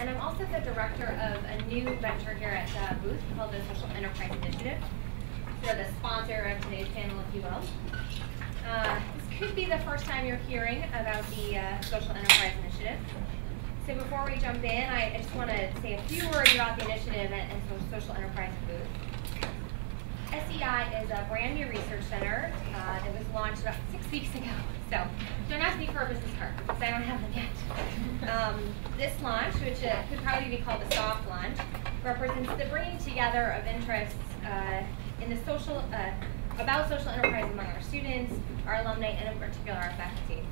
And I'm also the director of a new venture here at Booth called the Social Enterprise Initiative. So the sponsor of today's panel, if you will. This could be the first time you're hearing about the Social Enterprise Initiative. So before we jump in, I just want to say a few words about the initiative and Social Enterprise Booth. SEI is a brand new research center that was launched about 6 weeks ago. So don't ask me for a business card because I don't have them yet. This launch, which could probably be called a soft launch, represents the bringing together of interests in the about social enterprise among our students, our alumni, and in particular our faculty.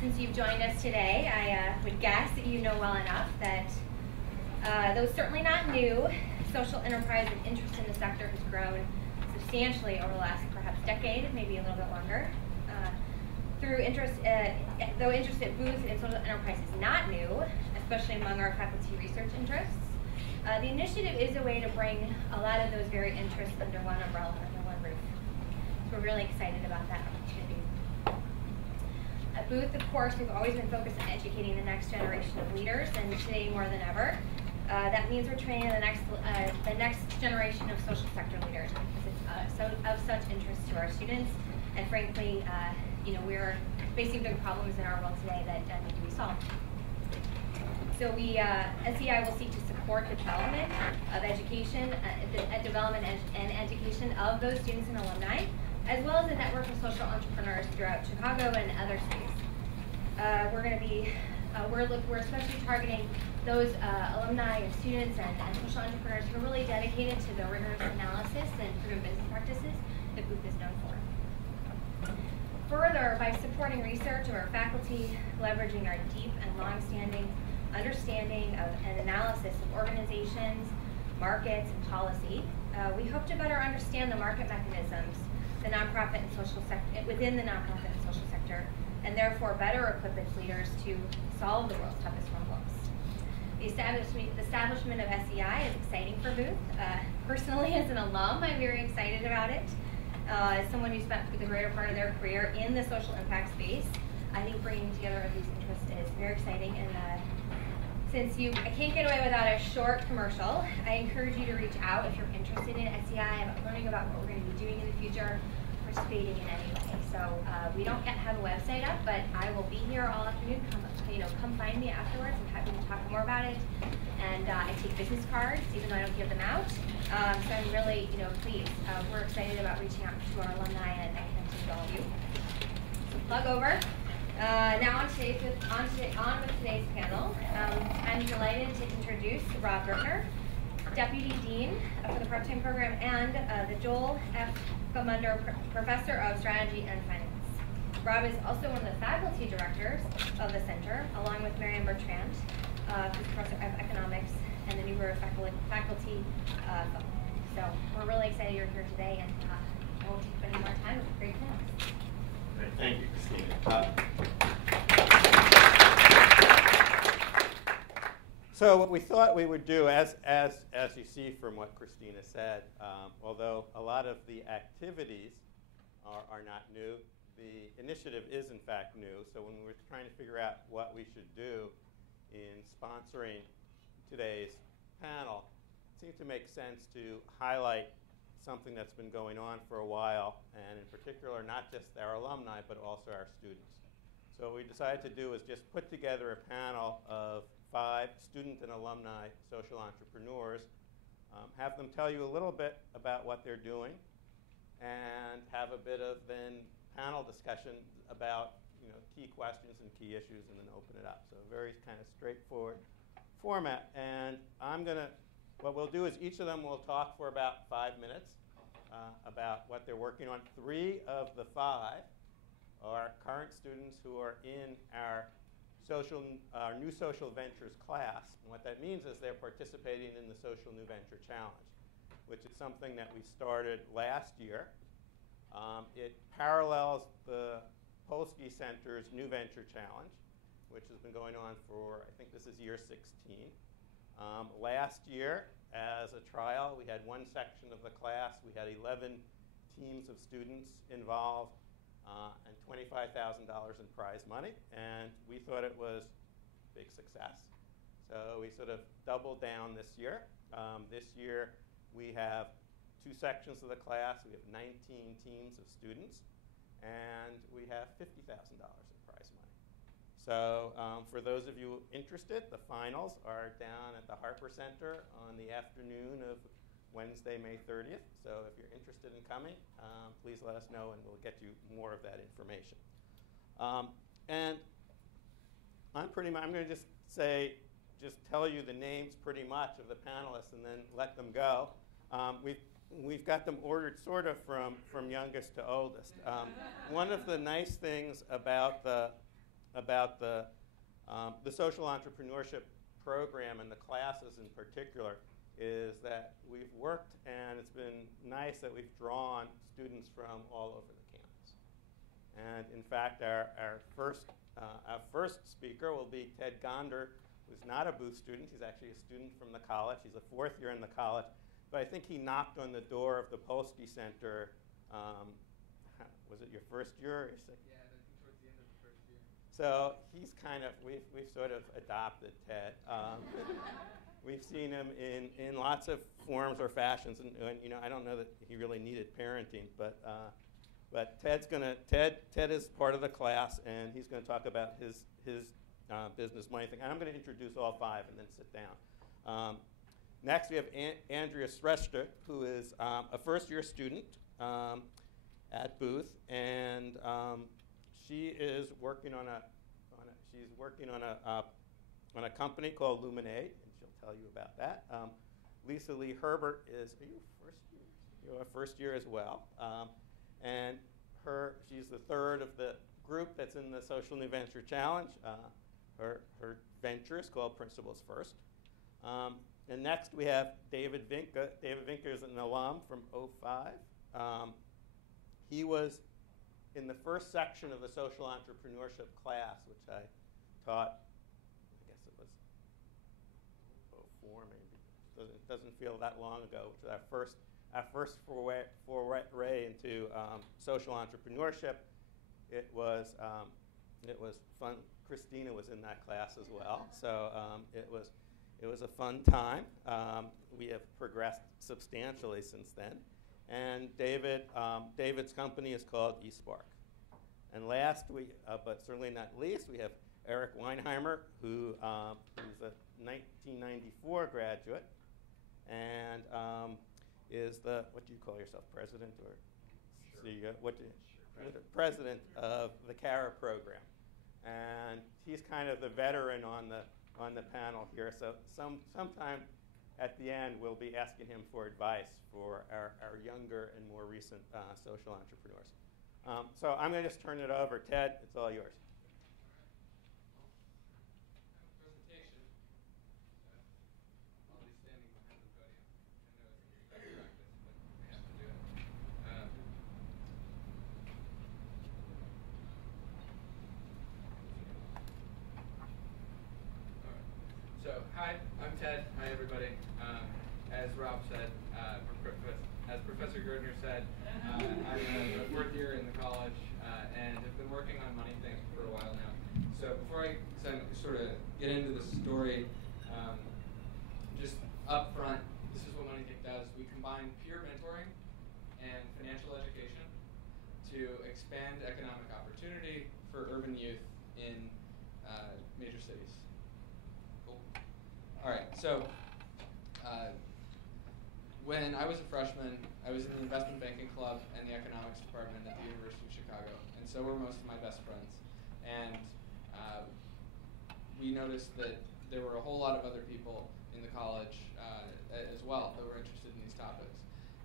Since you've joined us today, I would guess that you know well enough that though certainly not new, social enterprise and interest in the sector has grown substantially over the last perhaps decade, maybe a little bit longer. Though interest at Booth in social enterprise is not new, especially among our faculty research interests, the initiative is a way to bring a lot of those very interests under one umbrella, under one roof. So we're really excited about that opportunity. At Booth, of course, we've always been focused on educating the next generation of leaders, and today more than ever. That means we're training the next generation of social sector leaders because it's of such interest to our students, and frankly, we're facing big problems in our world today that need to be solved. So SEI will seek to support the development of education, development and education of those students and alumni, as well as a network of social entrepreneurs throughout Chicago and other cities. We're going to be, we're especially targeting those alumni and students and social entrepreneurs who are really dedicated to the rigorous analysis and proven business practices that Booth is known for. Further, by supporting research of our faculty, leveraging our deep and long-standing understanding of and analysis of organizations, markets, and policy, we hope to better understand the market mechanisms the nonprofit and social within the nonprofit and social sector, and therefore better equip its leaders to solve the world's toughest problems. The establishment of SEI is exciting for Booth. Personally, as an alum, I'm very excited about it. As someone who spent the greater part of their career in the social impact space, I think bringing together of these interests is very exciting. And since I can't get away without a short commercial, I encourage you to reach out if you're interested in SEI, about learning about what we're going to be doing in the future, participating in any way. So we don't yet have a website up, but I will be here all afternoon. Come find me afterwards. I'm happy to talk more about it. And I take business cards, even though I don't give them out. So I'm really, pleased. We're excited about reaching out to our alumni and connecting to all of you. Plug over. Now on with today's panel. I'm delighted to introduce Rob Gertner, Deputy Dean for the Part-Time Program and the Joel F. Gumunder Professor of Strategy and Finance. Rob is also one of the faculty directors of the center, along with Marianne Bertrand, who's Professor of Economics and the Newberg Faculty Fellow. So we're really excited you're here today, and I won't take any more time. It's great panels. Great, thank you, Christina. So what we thought we would do, as you see from what Christina said, although a lot of the activities are not new, the initiative is in fact new. So when we were trying to figure out what we should do in sponsoring today's panel, it seemed to make sense to highlight something that's been going on for a while, and in particular not just our alumni but also our students. So what we decided to do is just put together a panel of 5 student and alumni social entrepreneurs, have them tell you a little bit about what they're doing, and have a bit of then panel discussion about key questions and key issues, and then open it up. So a very kind of straightforward format. And what we'll do is each of them will talk for about 5 minutes about what they're working on. 3 of the 5 are current students who are in our New Social Ventures class. And what that means is they're participating in the Social New Venture Challenge, which is something that we started last year. It parallels the Polsky Center's New Venture Challenge, which has been going on for, I think this is year 16. Last year, as a trial, we had one section of the class. We had 11 teams of students involved and $25,000 in prize money, and we thought it was a big success. So we sort of doubled down this year. This year we have 2 sections of the class. We have 19 teams of students, and we have $50,000 in prize money. So for those of you interested, the finals are down at the Harper Center on the afternoon of Wednesday, May 30th. So if you're interested in coming, please let us know, and we'll get you more of that information. And I'm going to just tell you the names pretty much of the panelists and then let them go. We've got them ordered sort of from youngest to oldest. One of the nice things about the social entrepreneurship program and the classes in particular is that we've worked, and it's been nice that we've drawn students from all over the campus. And in fact, our first speaker will be Ted Gonder, who's not a Booth student. He's actually a student from the college. He's a 4th year in the college. But I think he knocked on the door of the Polsky Center. Was it your first year? Or yeah, I think towards the end of the first year. So he's kind of, we've sort of adopted Ted. We've seen him in lots of forms or fashions, and I don't know that he really needed parenting, but Ted is part of the class, and he's going to talk about his business Moneythink. And I'm going to introduce all 5 and then sit down. Next, we have Andrea Sreshta, who is a first-year student at Booth, and she is working on a company called Luminaid, and she'll tell you about that. Lisa Lee Herbert is, are you first year? You're a first year as well, and she's the 3rd of the group that's in the Social New Venture Challenge. Her venture is called Principles First. And next we have David Vinca. David Vinca is an alum from '05. He was in the first section of the social entrepreneurship class, which I taught, I guess it was '04 maybe. It doesn't feel that long ago, which was our first foray into social entrepreneurship. It was fun. Christina was in that class as well, so it was a fun time. We have progressed substantially since then. And David's company is called eSpark. And last, but certainly not least, we have Eric Weinheimer, who's a 1994 graduate, and is what do you call yourself, president or CEO? President of the Cara Program. And he's kind of the veteran on the panel here. So sometime at the end, we'll be asking him for advice for our younger and more recent social entrepreneurs. So I'm going to just turn it over. Ted, it's all yours. Presentation. I'll be standing behind the podium. I know it's practice, but I have to do it. So, hi, I'm Ted. Hi, everybody. As Rob said, as Professor Gardner said, I'm a 4th year in the college and have been working on Moneythink for a while now. So before I sort of get into the story, just up front, this is what Moneythink does. We combine peer mentoring and financial education to expand economic opportunity for urban youth in major cities. Cool. All right, so when I was a freshman, I was in the investment banking club and the economics department at the University of Chicago, and so were most of my best friends. And we noticed that there were a whole lot of other people in the college as well that were interested in these topics.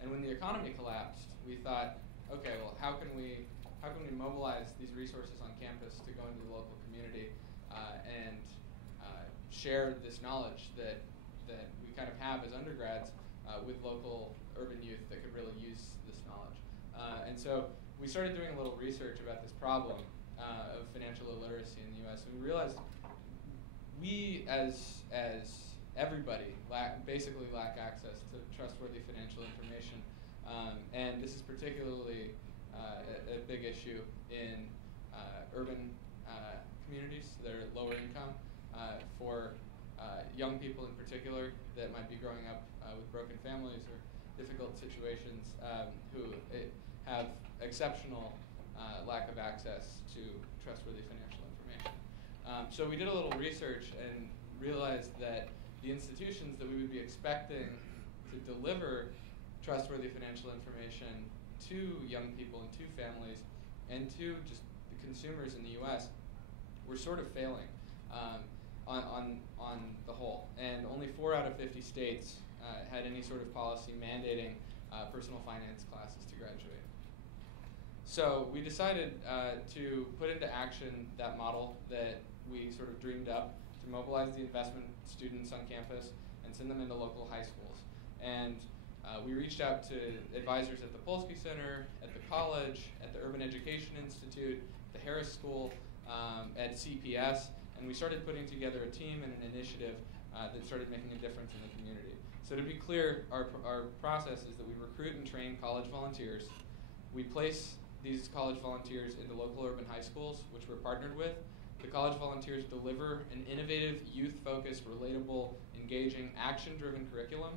And when the economy collapsed, we thought, okay, well, how can we mobilize these resources on campus to go into the local community and share this knowledge that we kind of have as undergrads with local urban youth that could really use this knowledge. And so we started doing a little research about this problem of financial illiteracy in the US, and we realized we, as everybody, basically lack access to trustworthy financial information. And this is particularly a big issue in urban communities that are lower income for young people in particular that might be growing up with broken families or difficult situations who have exceptional lack of access to trustworthy financial information. So we did a little research and realized that the institutions that we would be expecting to deliver trustworthy financial information to young people and to families and to just the consumers in the US were sort of failing on the whole. And only 4 out of 50 states had any sort of policy mandating personal finance classes to graduate. So we decided to put into action that model that we sort of dreamed up to mobilize the investment students on campus and send them into local high schools. And we reached out to advisors at the Polsky Center, at the college, at the Urban Education Institute, the Harris School, at CPS, and we started putting together a team and an initiative that started making a difference in the community. So to be clear, our process is that we recruit and train college volunteers. We place these college volunteers into local urban high schools, which we're partnered with. The college volunteers deliver an innovative, youth-focused, relatable, engaging, action-driven curriculum.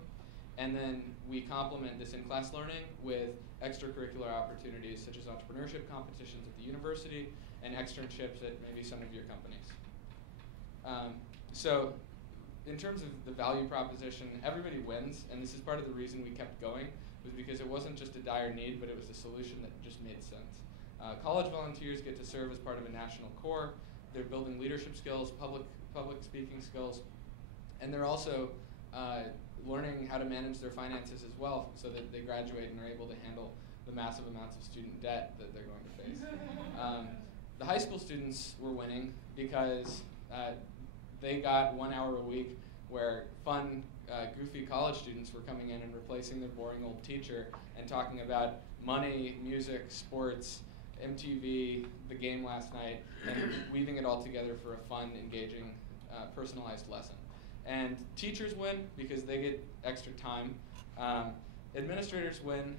And then we complement this in-class learning with extracurricular opportunities such as entrepreneurship competitions at the university and externships at maybe some of your companies. So in terms of the value proposition, everybody wins, and this is part of the reason we kept going, was because it wasn't just a dire need, but it was a solution that just made sense. College volunteers get to serve as part of a national corps. They're building leadership skills, public speaking skills, and they're also learning how to manage their finances as well so that they graduate and are able to handle the massive amounts of student debt that they're going to face. The high school students were winning because they got 1 hour a week where fun, goofy college students were coming in and replacing their boring old teacher and talking about money, music, sports, MTV, the game last night, and weaving it all together for a fun, engaging, personalized lesson. And teachers win because they get extra time. Administrators win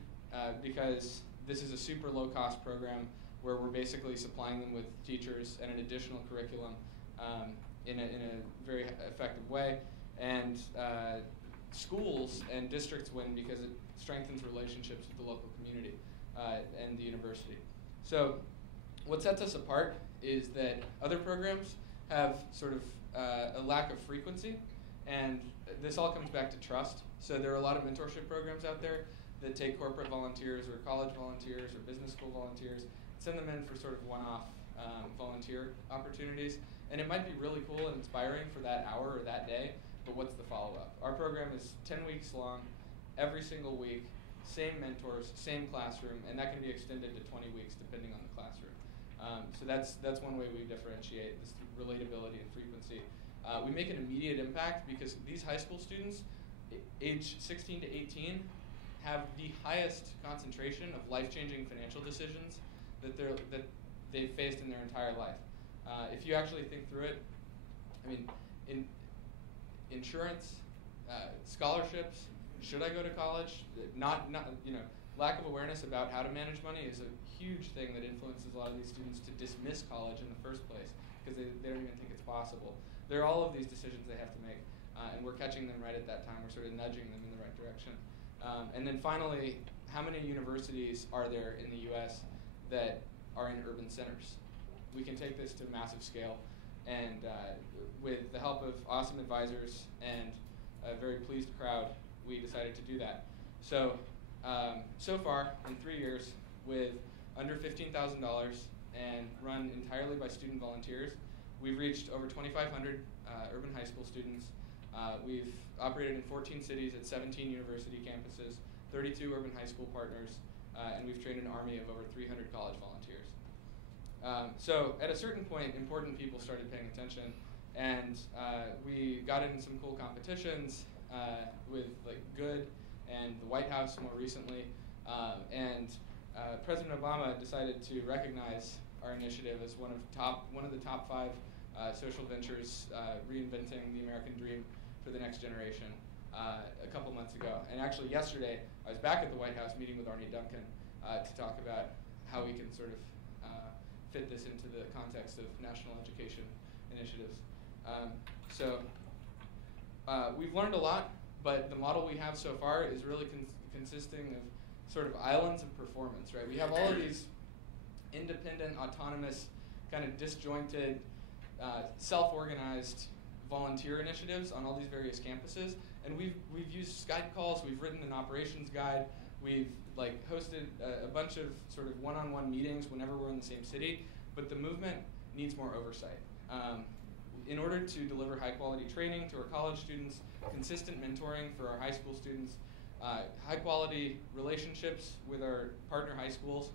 because this is a super low-cost program where we're basically supplying them with teachers and an additional curriculum in a very effective way. And schools and districts win because it strengthens relationships with the local community and the university. So what sets us apart is that other programs have sort of a lack of frequency, and this all comes back to trust. So there are a lot of mentorship programs out there that take corporate volunteers or college volunteers or business school volunteers, send them in for sort of one-off volunteer opportunities. And it might be really cool and inspiring for that hour or that day, but what's the follow-up? Our program is 10 weeks long, every single week, same mentors, same classroom, and that can be extended to 20 weeks depending on the classroom. So that's one way we differentiate this relatability and frequency. We make an immediate impact because these high school students, age 16 to 18, have the highest concentration of life-changing financial decisions that they've faced in their entire life. If you actually think through it, I mean, insurance, scholarships, should I go to college? Lack of awareness about how to manage money is a huge thing that influences a lot of these students to dismiss college in the first place because they don't even think it's possible. There are all of these decisions they have to make, and we're catching them right at that time. We're sort of nudging them in the right direction. And then finally, how many universities are there in the US that are in urban centers? We can take this to a massive scale, and with the help of awesome advisors and a very pleased crowd, we decided to do that. So, so far, in 3 years, with under $15,000 and run entirely by student volunteers, we've reached over 2,500 urban high school students. We've operated in 14 cities at 17 university campuses, 32 urban high school partners, and we've trained an army of over 300 college volunteers. So at a certain point, important people started paying attention, and we got in some cool competitions with like Good and the White House more recently, and President Obama decided to recognize our initiative as one of the top 5 social ventures reinventing the American dream for the next generation a couple months ago. And actually yesterday, I was back at the White House meeting with Arnie Duncan to talk about how we can sort of fit this into the context of national education initiatives. So we've learned a lot, but the model we have so far is really consisting of sort of islands of performance, right? We have all of these independent, autonomous, kind of disjointed, self-organized volunteer initiatives on all these various campuses, and we've used Skype calls, we've written an operations guide, we've hosted a bunch of sort of one-on-one meetings whenever we're in the same city, but the movement needs more oversight. In order to deliver high-quality training to our college students, consistent mentoring for our high school students, high-quality relationships with our partner high schools,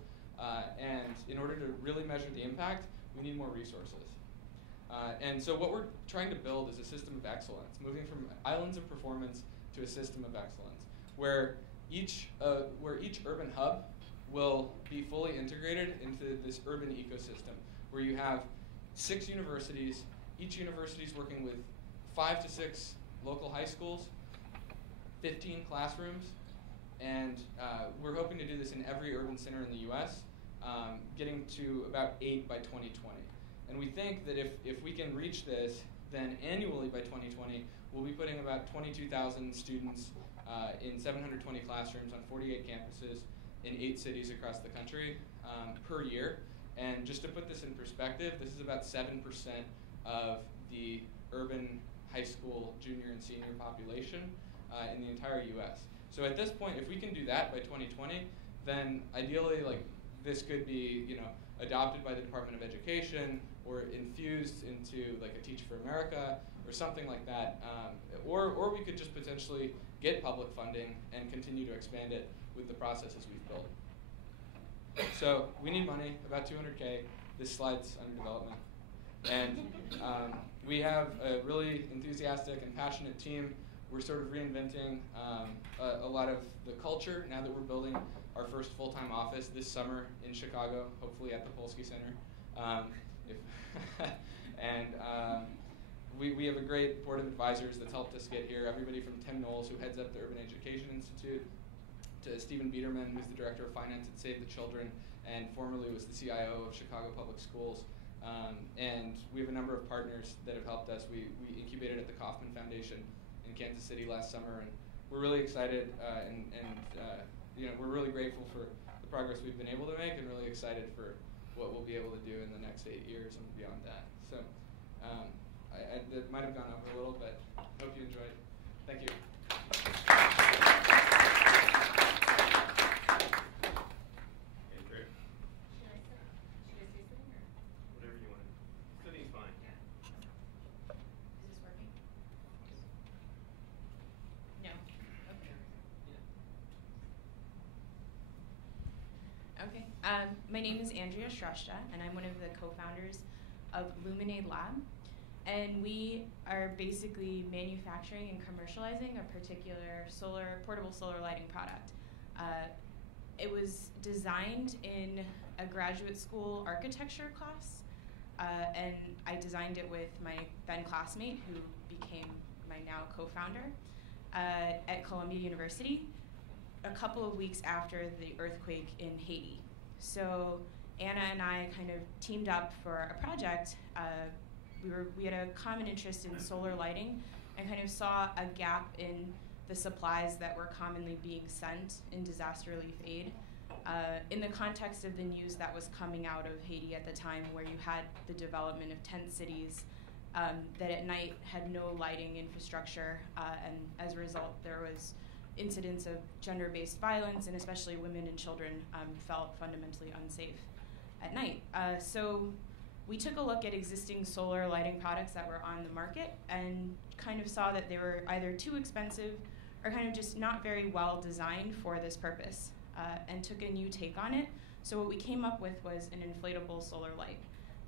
and in order to really measure the impact, we need more resources. And so what we're trying to build is a system of excellence, moving from islands of performance to a system of excellence, where each urban hub will be fully integrated into this urban ecosystem, where you have 6 universities, each university is working with 5 to 6 local high schools, 15 classrooms, and we're hoping to do this in every urban center in the US, getting to about 8 by 2020. And we think that if we can reach this, then annually by 2020, we'll be putting about 22,000 students in 720 classrooms on 48 campuses in 8 cities across the country per year. And just to put this in perspective, this is about 7% of the urban high school junior and senior population in the entire US. So at this point, if we can do that by 2020, then ideally this could be adopted by the Department of Education or infused into a Teach for America or something like that. Or we could just potentially get public funding and continue to expand it with the processes we've built. So we need money, about $200K. This slide's under development. And we have a really enthusiastic and passionate team. We're sort of reinventing a lot of the culture now that we're building our first full-time office this summer in Chicago, hopefully at the Polsky Center. We have a great board of advisors that's helped us get here. Everybody from Tim Knowles, who heads up the Urban Education Institute, to Stephen Biederman, who's the director of finance at Save the Children, and formerly was the CIO of Chicago Public Schools. And we have a number of partners that have helped us. We incubated at the Kauffman Foundation in Kansas City last summer, and we're really excited and we're really grateful for the progress we've been able to make, and really excited for what we'll be able to do in the next 8 years and beyond that. So that might have gone over a little, but hope you enjoyed. Thank you. Andrew? Should I say sitting or? Whatever you want. Sitting's fine. Yeah. Is this working? No. Okay. Okay. My name is Andrea Shrestha, and I'm one of the co-founders of Luminaid Lab. And we are basically manufacturing and commercializing a particular portable solar lighting product. It was designed in a graduate school architecture class, and I designed it with my then classmate, who became my now co-founder, at Columbia University, a couple of weeks after the earthquake in Haiti. So Anna and I kind of teamed up for a project. We had a common interest in solar lighting and kind of saw a gap in the supplies that were commonly being sent in disaster relief aid. In the context of the news that was coming out of Haiti at the time, where you had the development of tent cities that at night had no lighting infrastructure, and as a result there was incidents of gender-based violence, and especially women and children felt fundamentally unsafe at night. So we took a look at existing solar lighting products that were on the market and kind of saw that they were either too expensive or kind of just not very well designed for this purpose, and took a new take on it. So what we came up with was an inflatable solar light.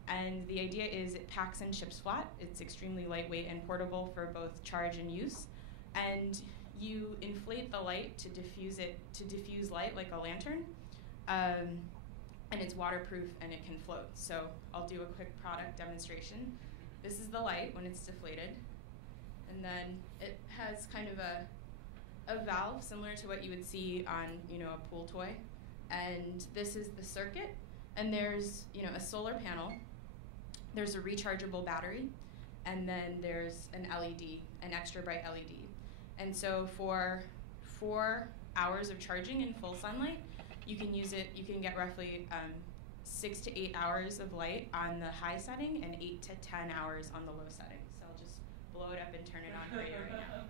And the idea is it packs and ships flat. It's extremely lightweight and portable for both charge and use. And you inflate the light to diffuse light like a lantern. And it's waterproof and it can float. So I'll do a quick product demonstration. This is the light when it's deflated. And then it has kind of a valve similar to what you would see on a pool toy. And this is the circuit. And there's a solar panel. There's a rechargeable battery. and then there's an LED, an extra bright LED. And so for 4 hours of charging in full sunlight, you can get roughly 6 to 8 hours of light on the high setting and 8 to 10 hours on the low setting. So I'll just blow it up and turn it on for you right now.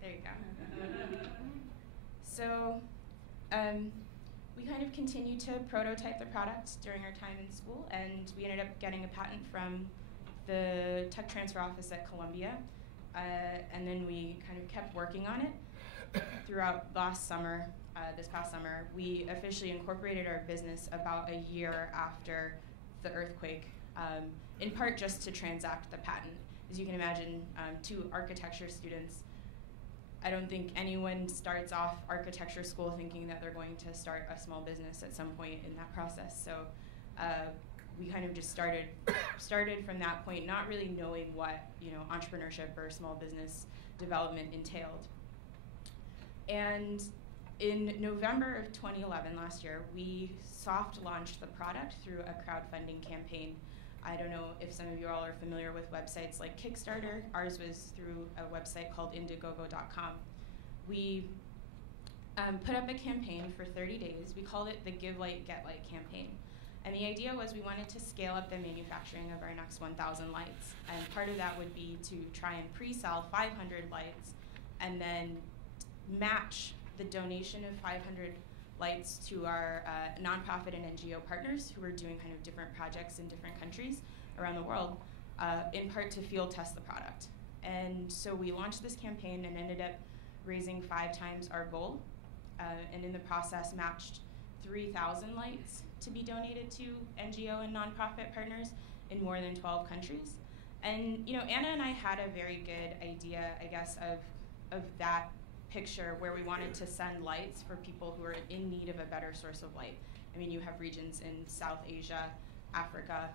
There you go. So we kind of continued to prototype the product during our time in school, and we ended up getting a patent from the tech transfer office at Columbia, and then we kind of kept working on it throughout last summer. This past summer, we officially incorporated our business about a year after the earthquake, in part just to transact the patent. As you can imagine, to architecture students, I don't think anyone starts off architecture school thinking that they're going to start a small business at some point in that process. So we kind of just started from that point, not really knowing what entrepreneurship or small business development entailed. And in November of 2011, last year, we soft launched the product through a crowdfunding campaign. I don't know if some of you all are familiar with websites like Kickstarter. Ours was through a website called Indiegogo.com. We put up a campaign for 30 days. We called it the Give Light, Get Light campaign. And the idea was we wanted to scale up the manufacturing of our next 1,000 lights. And part of that would be to try and pre-sell 500 lights and then match the donation of 500 lights to our nonprofit and NGO partners who are doing kind of different projects in different countries around the world, in part to field test the product. And so we launched this campaign and ended up raising 5 times our goal, and in the process matched 3,000 lights to be donated to NGO and nonprofit partners in more than 12 countries. And Anna and I had a very good idea, I guess, of that picture where we wanted to send lights for people who are in need of a better source of light. I mean, you have regions in South Asia, Africa,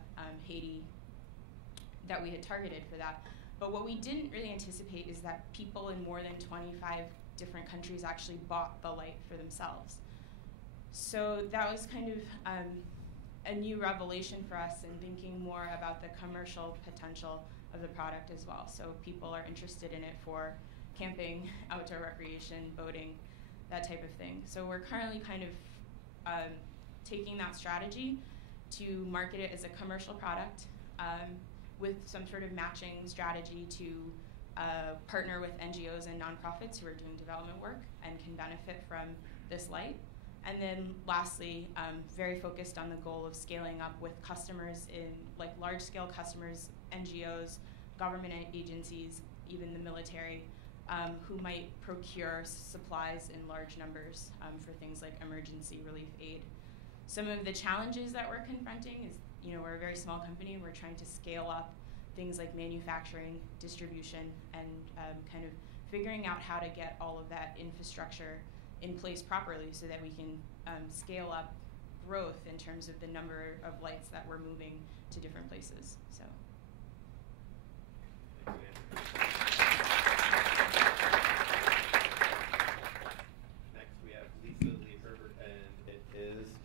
Haiti, that we had targeted for that. But what we didn't really anticipate is that people in more than 25 different countries actually bought the light for themselves. So that was kind of a new revelation for us in thinking more about the commercial potential of the product as well. So people are interested in it for camping, outdoor recreation, boating, that type of thing. So we're currently kind of taking that strategy to market it as a commercial product with some sort of matching strategy to partner with NGOs and nonprofits who are doing development work and can benefit from this light. And then lastly, very focused on the goal of scaling up with customers in large-scale customers, NGOs, government agencies, even the military, who might procure supplies in large numbers for things like emergency relief aid. Some of the challenges that we're confronting is, we're a very small company and we're trying to scale up things like manufacturing, distribution, and kind of figuring out how to get all of that infrastructure in place properly so that we can scale up growth in terms of the number of lights that we're moving to different places. So.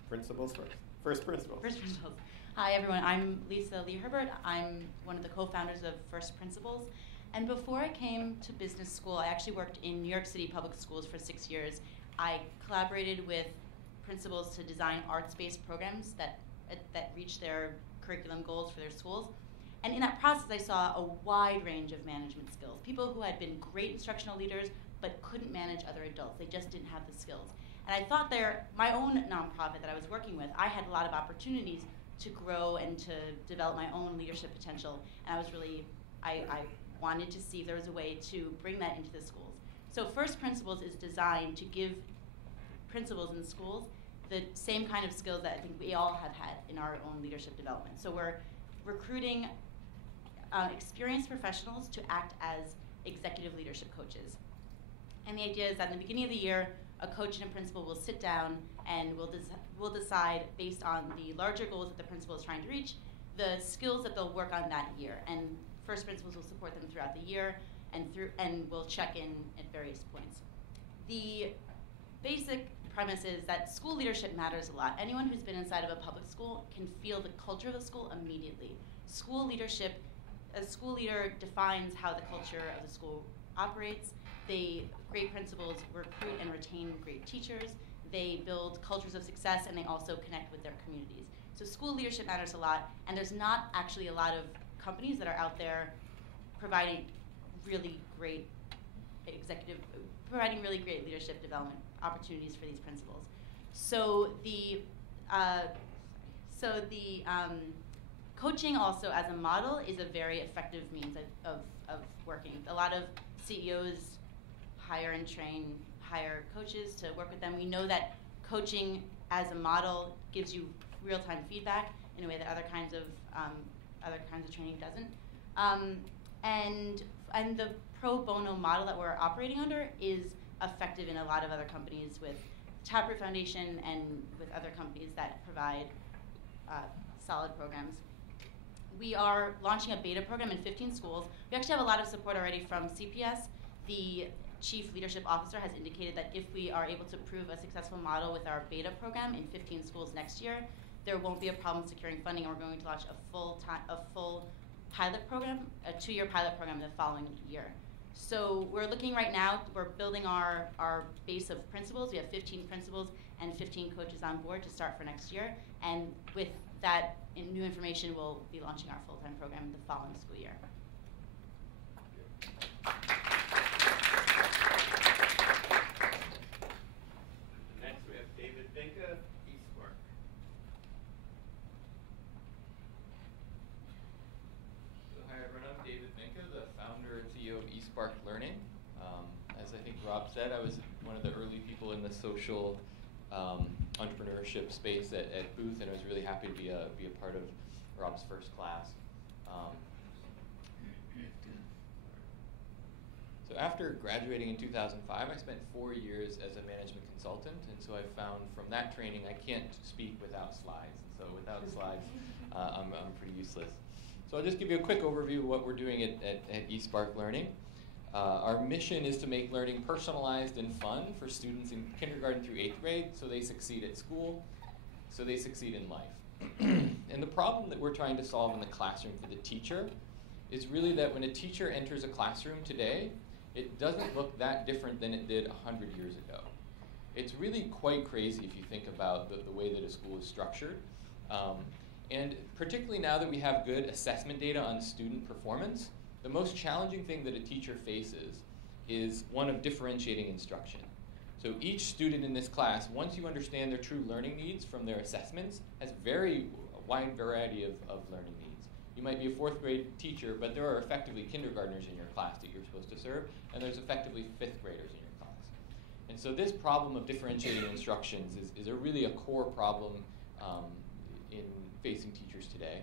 Principles first. First principles. First Principles. Hi, everyone. I'm Lisa Lee Herbert. I'm one of the co-founders of First Principles. And before I came to business school, I actually worked in New York City public schools for 6 years. I collaborated with principals to design arts-based programs that reach their curriculum goals for their schools. And in that process, I saw a wide range of management skills. People who had been great instructional leaders but couldn't manage other adults. They just didn't have the skills. And I thought my own nonprofit that I was working with, I had a lot of opportunities to grow and to develop my own leadership potential. And I wanted to see if there was a way to bring that into the schools. So First Principles is designed to give principals in schools the same kind of skills that I think we all have had in our own leadership development. So we're recruiting experienced professionals to act as executive leadership coaches. And the idea is that in the beginning of the year, a coach and a principal will sit down and we'll decide based on the larger goals that the principal is trying to reach, the skills that they'll work on that year. And first principals will support them throughout the year, and we'll check in at various points. The basic premise is that school leadership matters a lot. Anyone who's been inside of a public school can feel the culture of the school immediately. School leadership, a school leader defines how the culture of the school operates. Great principals recruit and retain great teachers. They build cultures of success, and they also connect with their communities. So school leadership matters a lot, and there's not actually a lot of companies that are out there providing really great leadership development opportunities for these principals. So the coaching also as a model is a very effective means of working. A lot of CEOs hire coaches to work with them. We know that coaching as a model gives you real-time feedback in a way that other kinds of training doesn't. And the pro bono model that we're operating under is effective in a lot of other companies, with Taproot Foundation and with other companies that provide solid programs. We are launching a beta program in 15 schools. We actually have a lot of support already from CPS. The Chief Leadership Officer has indicated that if we are able to prove a successful model with our beta program in 15 schools next year, there won't be a problem securing funding, and we're going to launch a full pilot program, a 2-year pilot program the following year. So we're looking right now, we're building our base of principals. We have 15 principals and 15 coaches on board to start for next year. And with that new information, we'll be launching our full-time program the following school year. Next we have David Binka, eSpark. So hi everyone, I'm David Binka, the founder and CEO of eSpark Learning. As I think Rob said, I was one of the early people in the social entrepreneurship space at Booth, and I was really happy to be a part of Rob's first class. So after graduating in 2005, I spent 4 years as a management consultant, and so I found from that training I can't speak without slides. So without slides, I'm pretty useless. So I'll just give you a quick overview of what we're doing at eSpark Learning. Our mission is to make learning personalized and fun for students in kindergarten through 8th grade, so they succeed at school, so they succeed in life. And the problem that we're trying to solve in the classroom for the teacher is really that when a teacher enters a classroom today, it doesn't look that different than it did 100 years ago. It's really quite crazy if you think about the way that a school is structured. And particularly now that we have good assessment data on student performance, the most challenging thing that a teacher faces is one of differentiating instruction. So each student in this class, once you understand their true learning needs from their assessments, has a wide variety of learning needs. You might be a 4th grade teacher, but there are effectively kindergartners in your class that you're supposed to serve, and there's effectively 5th graders in your class. And so this problem of differentiating instructions is really a core problem in facing teachers today.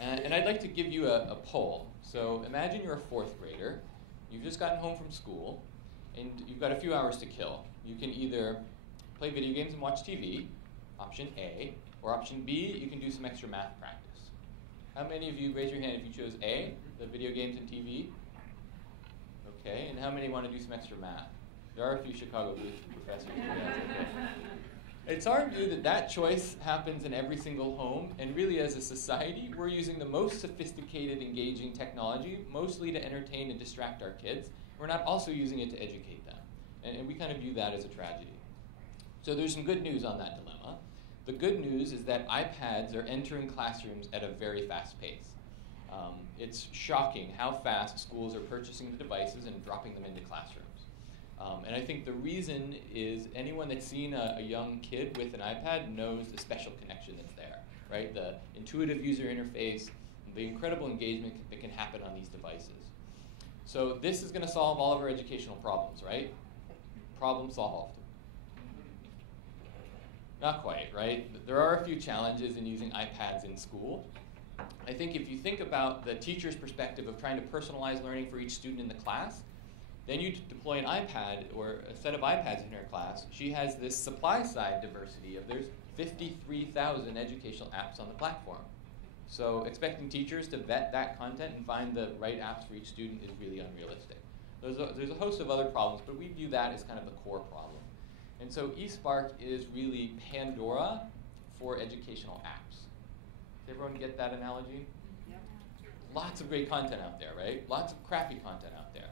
And I'd like to give you a poll. So imagine you're a 4th grader, you've just gotten home from school, and you've got a few hours to kill. You can either play video games and watch TV, option A, or option B, you can do some extra math practice. How many of you, raise your hand if you chose A, the video games and TV? Okay, and how many want to do some extra math? There are a few Chicago Booth professors. It's our view that that choice happens in every single home, and really as a society, we're using the most sophisticated, engaging technology, mostly to entertain and distract our kids. We're not also using it to educate them, and we kind of view that as a tragedy. So there's some good news on that dilemma. The good news is that iPads are entering classrooms at a very fast pace. It's shocking how fast schools are purchasing the devices and dropping them into classrooms. And I think the reason is anyone that's seen a young kid with an iPad knows the special connection that's there, right? The intuitive user interface, the incredible engagement that can happen on these devices. So this is going to solve all of our educational problems, right? Problem solved. Not quite, right? There are a few challenges in using iPads in school. I think if you think about the teacher's perspective of trying to personalize learning for each student in the class, Then you deploy an iPad or a set of iPads in her class. She has this supply side diversity of there's 53,000 educational apps on the platform. So expecting teachers to vet that content and find the right apps for each student is really unrealistic. There's a host of other problems, but we view that as kind of the core problem. And so eSpark is really Pandora for educational apps. Does everyone get that analogy? Yep. Lots of great content out there, right? Lots of crappy content out there.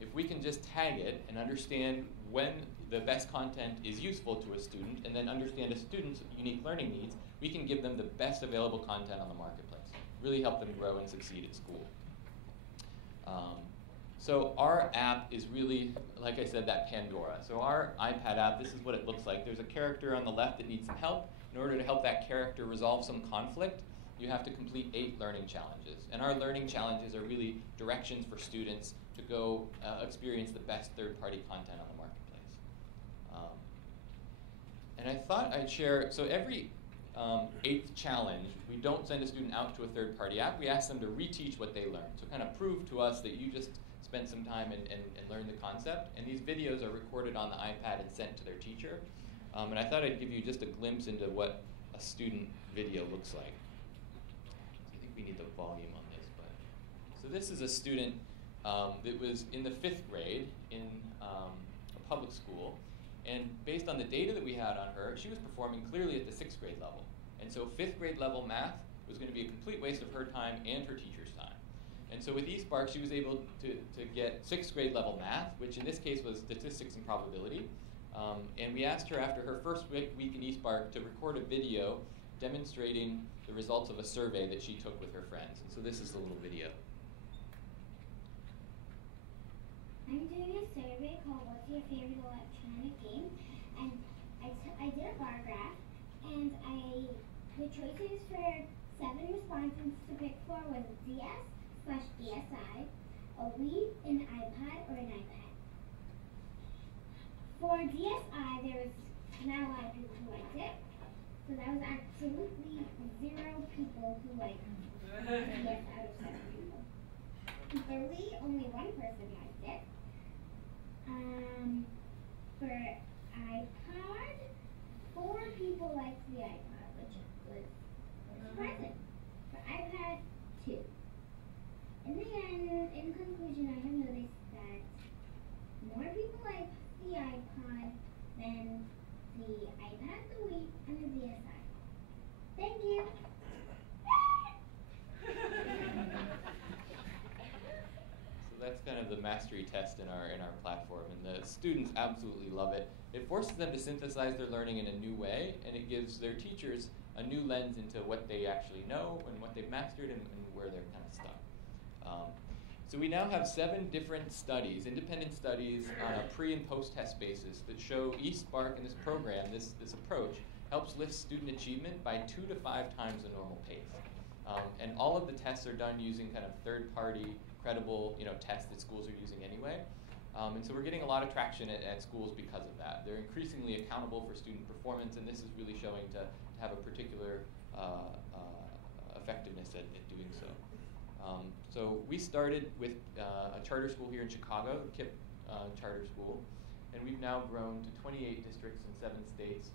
If we can just tag it and understand when the best content is useful to a student and then understand a student's unique learning needs, we can give them the best available content on the marketplace. Really help them grow and succeed at school. So our app is really, like I said, that Pandora. So our iPad app, this is what it looks like. There's a character on the left that needs some help. In order to help that character resolve some conflict, you have to complete 8 learning challenges. And our learning challenges are really directions for students to go experience the best third-party content on the marketplace. And I thought I'd share, so every 8th challenge, we don't send a student out to a third-party app. We ask them to reteach what they learned. So kind of prove to us that you just spent some time and learned the concept. And these videos are recorded on the iPad and sent to their teacher. And I thought I'd give you just a glimpse into what a student video looks like. So I think we need the volume on this. So this is a student that was in the 5th grade in a public school. And based on the data that we had on her, she was performing clearly at the 6th grade level. And so 5th grade level math was going to be a complete waste of her time and her teacher's time. And so with eSpark, she was able to get 6th grade level math, which in this case was statistics and probability. And we asked her after her first week in eSpark to record a video demonstrating the results of a survey that she took with her friends. And so this is the little video. I'm doing a survey called What's Your Favorite Electronic Game? And I did a bar graph, and the choices for 7 responses to pick for was DS/DSi, a Wii, an iPad, or an iPad. For DSi, there was not a lot of people who liked it, so that was absolutely 0 people who liked DS out of 7 people. For Wii, only 1 person liked it. For iPod, 4 people liked the iPod, which was surprising. For iPad, 2. In the end, in conclusion, I have noticed that more people like the iPod than the iPad, the Wii, and the DSi. Thank you. So that's kind of the mastery test in our platform, and the students absolutely love it. It forces them to synthesize their learning in a new way, and it gives their teachers a new lens into what they actually know and what they've mastered and where they're kind of stuck. So we now have 7 different studies, independent studies on a pre- and post-test basis that show eSpark in this program, this approach, helps lift student achievement by 2 to 5 times the normal pace. And all of the tests are done using kind of third-party, credible tests that schools are using anyway. And so we're getting a lot of traction at schools because of that. They're increasingly accountable for student performance, and this is really showing to have a particular effectiveness at doing so. So we started with a charter school here in Chicago, the KIPP charter school, and we've now grown to 28 districts in 7 states.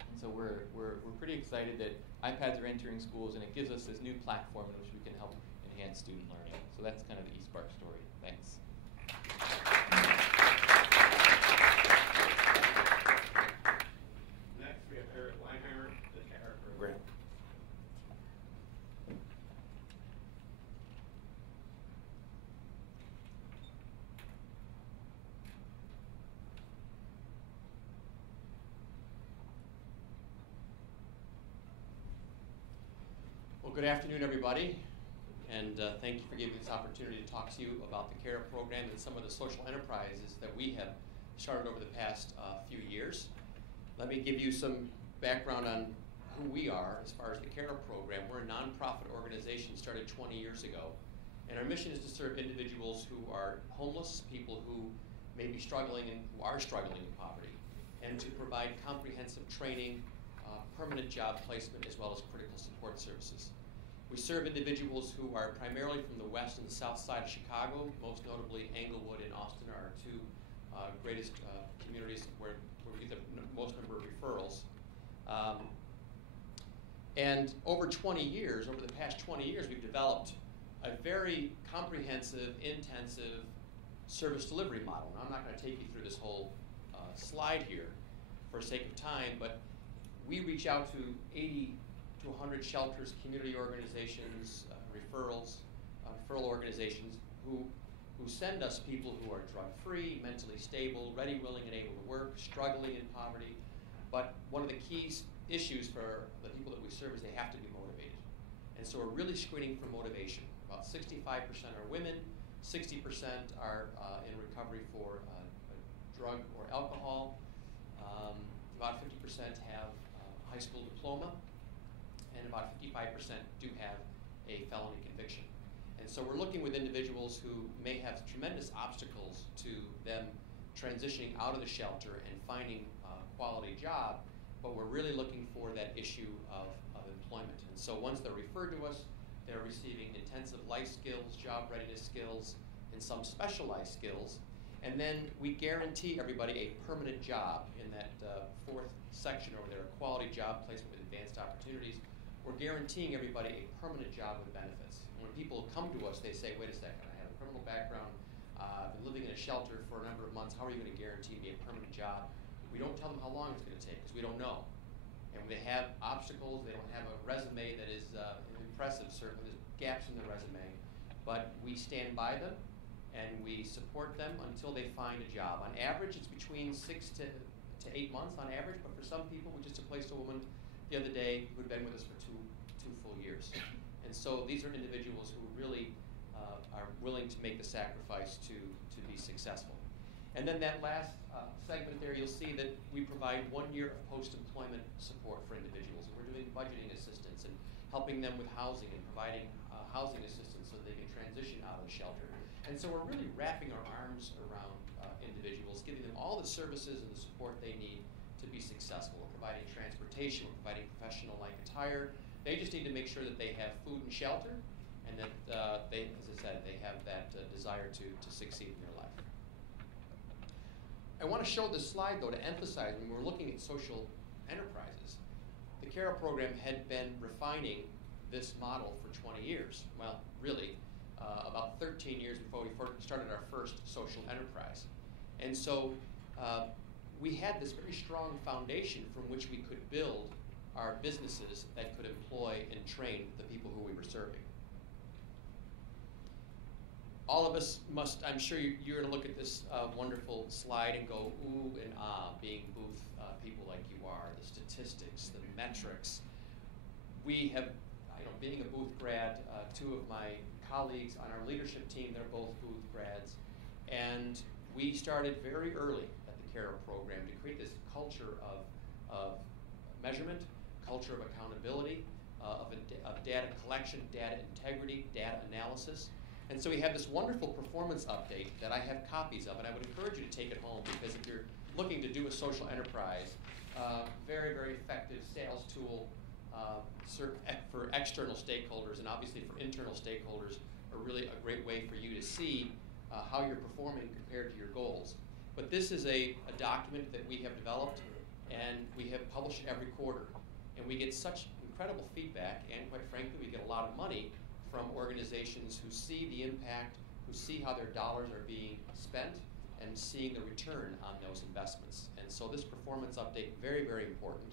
And so we're pretty excited that iPads are entering schools, and it gives us this new platform in which we can help enhance student learning. So that's kind of the eSpark story. Thanks. Next, we have Eric Weinheimer, the Cara Program. Well, good afternoon, everybody, and thank you for giving me this opportunity to talk to you about the Cara Program and some of the social enterprises that we have started over the past few years. Let me give you some background on who we are as far as the Cara Program. We're a nonprofit organization started 20 years ago, and our mission is to serve individuals who are homeless, people who may be struggling and who are struggling in poverty, and to provide comprehensive training, permanent job placement, as well as critical support services. We serve individuals who are primarily from the west and the south side of Chicago, most notably Englewood and Austin are our two greatest communities where we get the most number of referrals. And over 20 years, over the past 20 years, we've developed a very comprehensive, intensive service delivery model. Now, I'm not going to take you through this whole slide here for sake of time, but we reach out to 80 to 100 shelters, community organizations, referral organizations who send us people who are drug-free, mentally stable, ready, willing, and able to work, struggling in poverty. But one of the key issues for the people that we serve is they have to be motivated. And so we're really screening for motivation. About 65% are women, 60% are in recovery for drug or alcohol. About 50% have a high school diploma, and about 55% do have a felony conviction. And so we're looking with individuals who may have tremendous obstacles to them transitioning out of the shelter and finding a quality job, but we're really looking for that issue of employment. And so once they're referred to us, they're receiving intensive life skills, job readiness skills, and some specialized skills. And then we guarantee everybody a permanent job in that fourth section over there, quality job placement with advanced opportunities. We're guaranteeing everybody a permanent job with benefits. And when people come to us, they say, wait a second, I have a criminal background, I've been living in a shelter for a number of months, how are you going to guarantee me a permanent job? We don't tell them how long it's going to take, because we don't know. And when they have obstacles, they don't have a resume that is impressive, certainly there's gaps in the resume, but we stand by them and we support them until they find a job. On average, it's between 6 to 8 months on average, but for some people, we just placed a woman the other day who had been with us for two full years. And so these are individuals who really are willing to make the sacrifice to be successful. And then that last segment there, you'll see that we provide 1 year of post-employment support for individuals. And we're doing budgeting assistance and helping them with housing and providing housing assistance so they can transition out of the shelter. And so we're really wrapping our arms around individuals, giving them all the services and the support they need to be successful. We're providing transportation, we're providing professional-like attire. They just need to make sure that they have food and shelter, and that they, as I said, they have that desire to succeed in their life. I want to show this slide, though, to emphasize when we're looking at social enterprises, the Cara program had been refining this model for 20 years. Well, really, about 13 years before we started our first social enterprise. And so we had this very strong foundation from which we could build our businesses that could employ and train the people who we were serving. All of us must, I'm sure you're going to look at this wonderful slide and go, ooh and ah, being booth people like you are, the statistics, the metrics. We have, being a Booth grad, two of my colleagues on our leadership team, they're both Booth grads, and we started very early at the Cara program to create this culture of measurement, culture of accountability, of data collection, data integrity, data analysis. And so we have this wonderful performance update that I have copies of, and I would encourage you to take it home, because if you're looking to do a social enterprise, very, very effective sales tool for external stakeholders, and obviously for internal stakeholders, are really a great way for you to see how you're performing compared to your goals. But this is a document that we have developed, and we have published every quarter. And we get such incredible feedback, and quite frankly, we get a lot of money from organizations who see the impact, who see how their dollars are being spent, and seeing the return on those investments. And so this performance update, very, very important.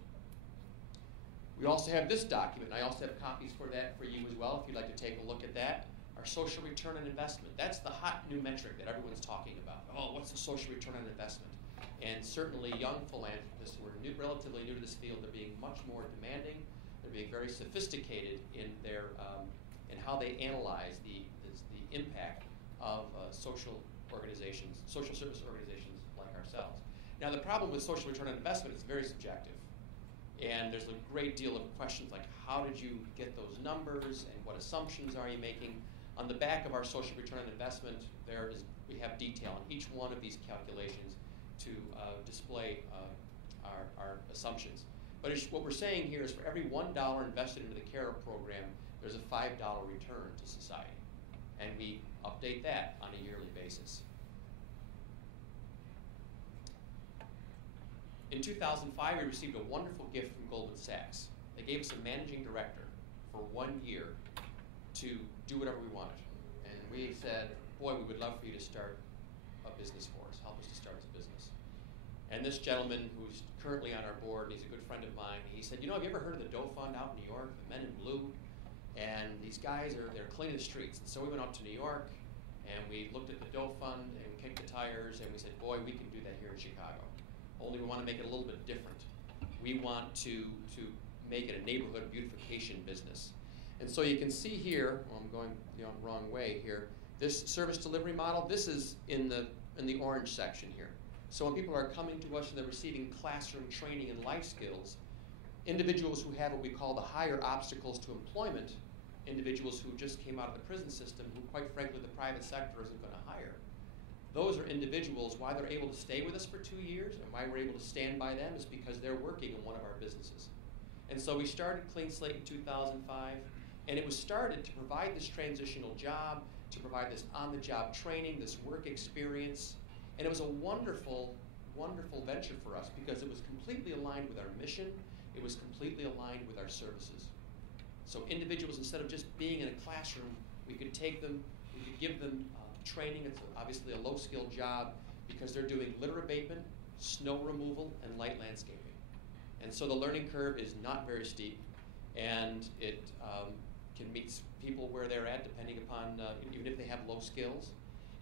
We also have this document, and I also have copies for that for you as well, if you'd like to take a look at that. Our social return on investment. That's the hot new metric that everyone's talking about. Oh, what's the social return on investment? And certainly young philanthropists who are relatively new to this field are being much more demanding. They're being very sophisticated in their in how they analyze the impact of social organizations, social service organizations like ourselves. Now, the problem with social return on investment is very subjective. And there's a great deal of questions like, how did you get those numbers, and what assumptions are you making? On the back of our social return on investment, we have detail on each one of these calculations to display our assumptions. But what we're saying here is for every $1 invested into the Cara program, there's a $5 return to society. And we update that on a yearly basis. In 2005, we received a wonderful gift from Goldman Sachs. They gave us a managing director for 1 year to do whatever we wanted. And we said, boy, we would love for you to start a business for us, help us to start this business. And this gentleman, who's currently on our board, and he's a good friend of mine, he said, you know, have you ever heard of the Doe Fund out in New York, the Men in Blue? And these guys they're cleaning the streets. And so we went out to New York, and we looked at the Doe Fund and kicked the tires, and we said, boy, we can do that here in Chicago. Only we want to make it a little bit different. We want to make it a neighborhood beautification business. And so you can see here, well, I'm going the wrong way here, this service delivery model, this is in the orange section here. So when people are coming to us and they're receiving classroom training and life skills, individuals who have what we call the higher obstacles to employment, individuals who just came out of the prison system, who quite frankly the private sector isn't going to hire. Those are individuals, why they're able to stay with us for 2 years and why we're able to stand by them is because they're working in one of our businesses. And so we started Clean Slate in 2005, and it was started to provide this transitional job, to provide this on-the-job training, this work experience. And it was a wonderful, wonderful venture for us because it was completely aligned with our mission. It was completely aligned with our services. So individuals, instead of just being in a classroom, we could take them, we could give them training. It's obviously a low-skilled job because they're doing litter abatement, snow removal, and light landscaping. And so the learning curve is not very steep, and it can meet people where they're at depending upon, even if they have low skills.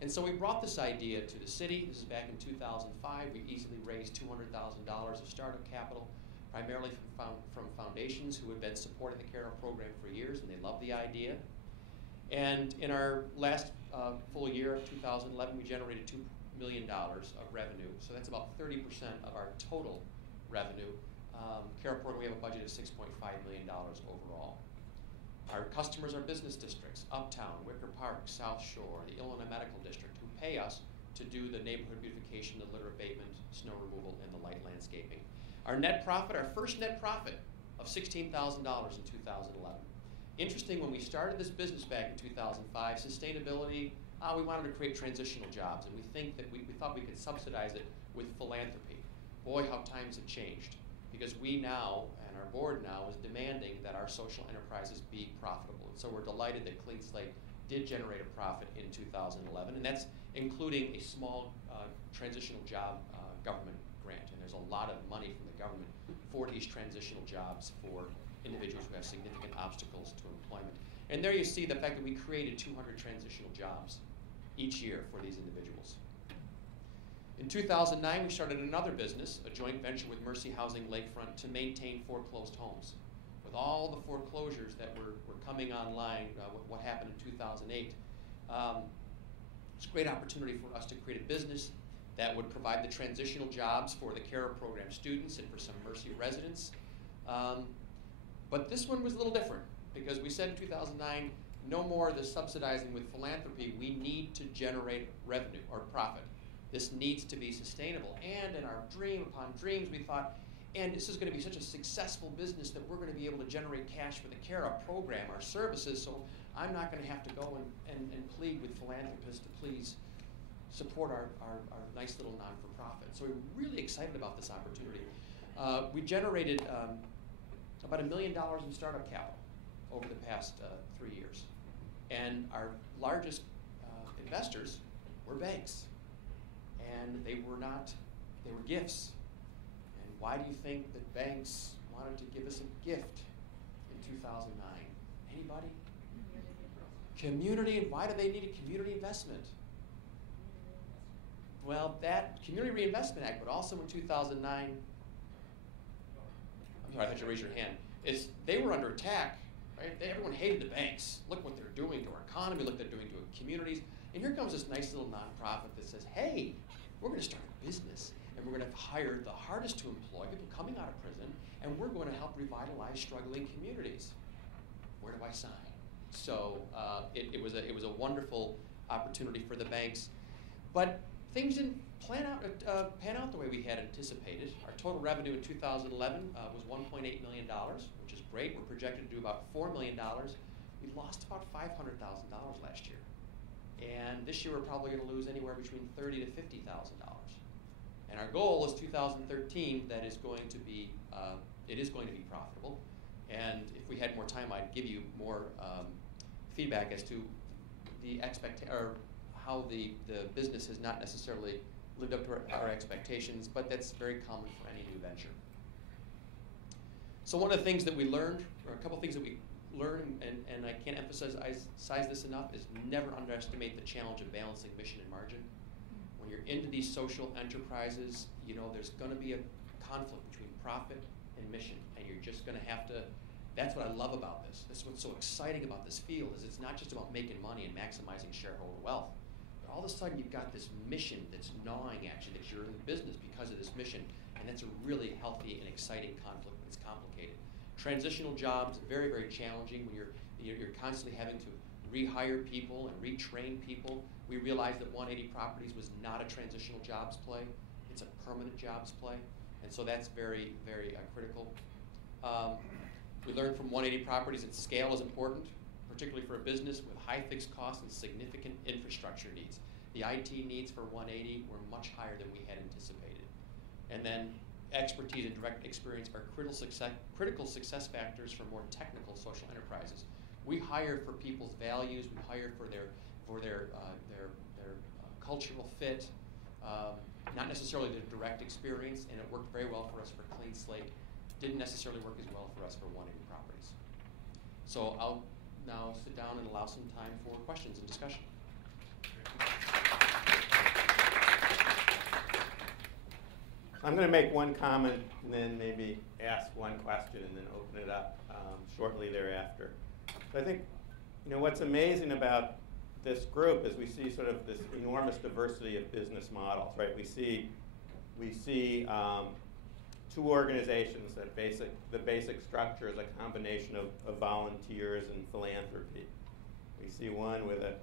And so we brought this idea to the city. This is back in 2005. We easily raised $200,000 of startup capital, primarily from foundations who had been supporting the Cara program for years, and they loved the idea. And in our last full year of 2011, we generated $2 million of revenue. So that's about 30% of our total revenue. Cara program, we have a budget of $6.5 million overall. Our customers are business districts, Uptown, Wicker Park, South Shore, the Illinois Medical District, who pay us to do the neighborhood beautification, the litter abatement, snow removal, and the light landscaping. Our net profit, our first net profit of $16,000 in 2011. Interesting, when we started this business back in 2005, sustainability, we wanted to create transitional jobs, and we thought we could subsidize it with philanthropy. Boy, how times have changed, because we now, and our board now, is demanding that our social enterprises be profitable. And so we're delighted that Clean Slate did generate a profit in 2011, and that's including a small transitional job government grant. And there's a lot of money from the government for these transitional jobs for individuals who have significant obstacles to employment. And there you see the fact that we created 200 transitional jobs each year for these individuals. In 2009, we started another business, a joint venture with Mercy Housing Lakefront, to maintain foreclosed homes. With all the foreclosures that were coming online, what happened in 2008, it's a great opportunity for us to create a business that would provide the transitional jobs for the Cara program students and for some Mercy residents. But this one was a little different because we said in 2009, no more of the subsidizing with philanthropy. We need to generate revenue or profit. This needs to be sustainable. And in our dream upon dreams, we thought, and this is going to be such a successful business that we're going to be able to generate cash for the Cara program, our services, so I'm not going to have to go and plead with philanthropists to please support our nice little non-for-profit. So we're really excited about this opportunity. We generated about $1 million in startup capital over the past 3 years. And our largest investors were banks. And they were gifts. And why do you think that banks wanted to give us a gift in 2009? Anybody? Community. And why do they need a community investment? Well, that Community Reinvestment Act, but also in 2009, I'm sorry, I thought you raised your hand, they were under attack, right? Everyone hated the banks. Look what they're doing to our economy, look what they're doing to our communities. And here comes this nice little nonprofit that says, hey, we're going to start a business, and we're going to hire the hardest to employ, people coming out of prison, and we're going to help revitalize struggling communities. Where do I sign? So it was a wonderful opportunity for the banks. But things didn't pan out the way we had anticipated. Our total revenue in 2011 was $1.8 million, which is great. We're projected to do about $4 million we lost about $500,000 last year. And this year we're probably going to lose anywhere between $30,000 to $50,000. And our goal is 2013 that is going to be, it is going to be profitable. And if we had more time, I'd give you more feedback as to the or how the business has not necessarily lived up to our expectations, but that's very common for any new venture. So one of the things that we learned, or a couple of things that we learned, and I can't emphasize this enough, is never underestimate the challenge of balancing mission and margin. When you're into these social enterprises, you know, there's going to be a conflict between profit and mission, and you're just going to have to. That's what I love about this. That's what's so exciting about this field, is it's not just about making money and maximizing shareholder wealth. But all of a sudden you've got this mission that's gnawing at you, that you're in business because of this mission, and that's a really healthy and exciting conflict that's complicated. Transitional jobs, very, very challenging when you're constantly having to rehire people and retrain people. We realized that 180 Properties was not a transitional jobs play. It's a permanent jobs play. And so that's very, very critical. We learned from 180 Properties that scale is important, particularly for a business with high fixed costs and significant infrastructure needs. The IT needs for 180 were much higher than we had anticipated. And then expertise and direct experience are critical success factors for more technical social enterprises. We hire for people's values. We hire for their cultural fit, not necessarily the direct experience, and it worked very well for us for Clean Slate. Didn't necessarily work as well for us for 180 Properties. So I'll now sit down and allow some time for questions and discussion. I'm going to make one comment and then maybe ask one question and then open it up shortly thereafter. So I think, you know, what's amazing about this group is we see sort of this enormous diversity of business models, right? We see two organizations that the basic structure is a combination of volunteers and philanthropy. We see one with a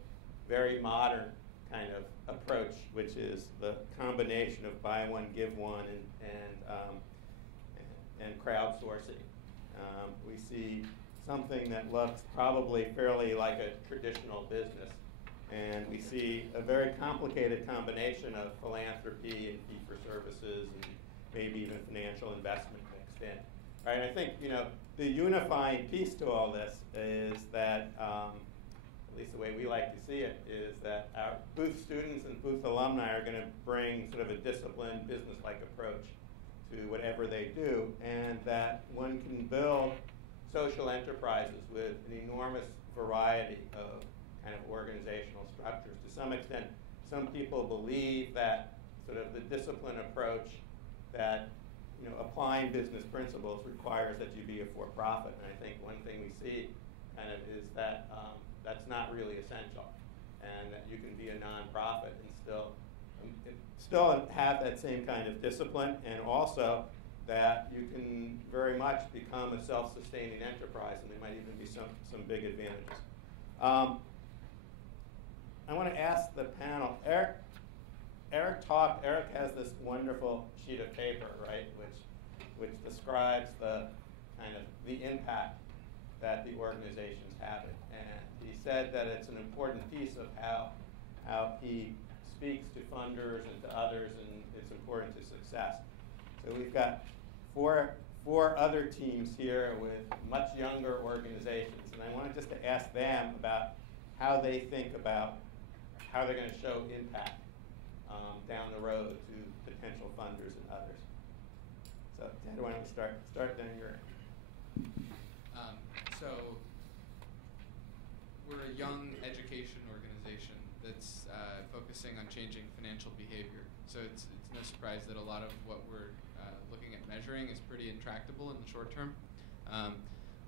very modern kind of approach, which is the combination of buy one, give one, and crowdsourcing. We see something that looks probably fairly like a traditional business, and we see a very complicated combination of philanthropy and fee-for-services and maybe even financial investment mixed in. Right? I think, you know, the unifying piece to all this is that, at least the way we like to see it, is that our Booth students and Booth alumni are going to bring sort of a disciplined, business-like approach to whatever they do, and that one can build social enterprises with an enormous variety of kind of organizational structures. To some extent, some people believe that sort of the discipline approach, that, you know, applying business principles requires that you be a for-profit. And I think one thing we see kind of is that that's not really essential, and that you can be a nonprofit and still have that same kind of discipline, and also that you can very much become a self-sustaining enterprise, and there might even be some big advantages. I want to ask the panel, Eric has this wonderful sheet of paper, right, which describes the kind of the impact that the organization's having. And he said that it's an important piece of how he speaks to funders and to others, and it's important to success. So we've got four other teams here with much younger organizations, and I wanted just to ask them about how they think about how they're going to show impact down the road to potential funders and others. So, Ted, why don't we start down your end. So we're a young education organization that's focusing on changing financial behavior. So it's no surprise that a lot of what we're looking at measuring is pretty intractable in the short term.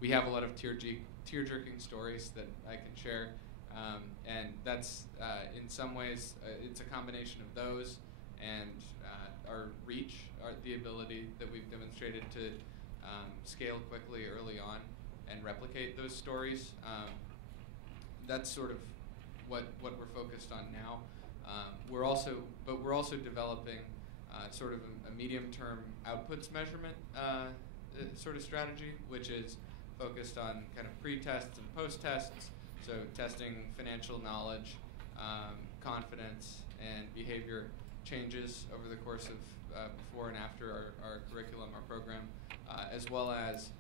We have a lot of tear-jerking stories that I can share. And that's, in some ways, it's a combination of those and our reach, the ability that we've demonstrated to scale quickly early on and replicate those stories. That's sort of what we're focused on now. We're also developing sort of a medium-term outputs measurement sort of strategy, which is focused on kind of pre-tests and post-tests, so testing financial knowledge, confidence, and behavior changes over the course of before and after our curriculum, our program, as well as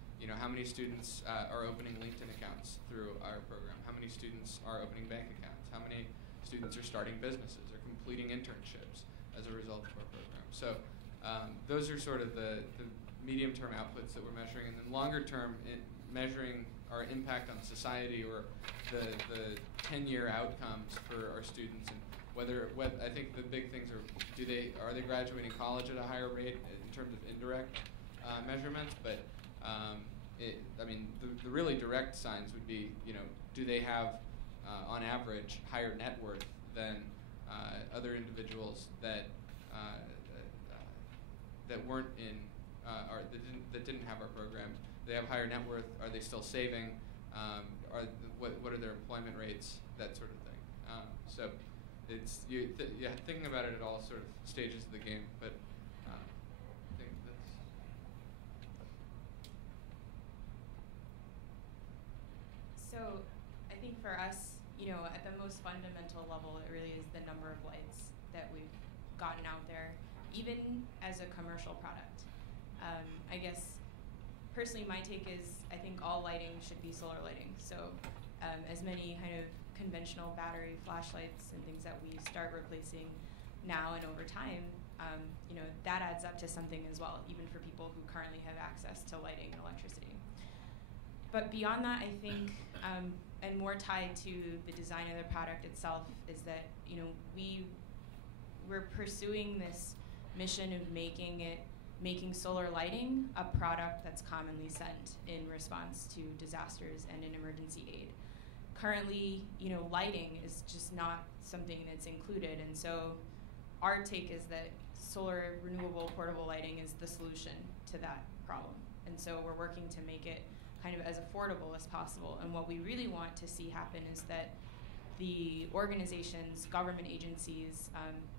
how many students are opening LinkedIn accounts through our program, how many students are opening bank accounts, how many students are starting businesses or completing internships as a result of our program. So those are sort of the medium-term outputs that we're measuring, and then longer-term measuring our impact on society or the 10-year outcomes for our students, and whether I think the big things are are they graduating college at a higher rate in terms of indirect measurements, but the really direct signs would be do they have on average higher net worth than other individuals that weren't in or that didn't have our program. They have higher net worth. Are they still saving? What are their employment rates? That sort of thing. So it's thinking about it at all sort of stages of the game. But I think that's. So I think for us, at the most fundamental level, it really is the number of lights that we've gotten out there, even as a commercial product. I guess personally my take is I think all lighting should be solar lighting. So as many kind of conventional battery flashlights and things that we start replacing now and over time, that adds up to something as well, even for people who currently have access to lighting and electricity. But beyond that, I think, and more tied to the design of the product itself, is that we're pursuing this mission of making solar lighting a product that's commonly sent in response to disasters and in emergency aid. Currently, lighting is just not something that's included, and so our take is that solar renewable portable lighting is the solution to that problem. And so we're working to make it kind of as affordable as possible. And what we really want to see happen is that the organizations, government agencies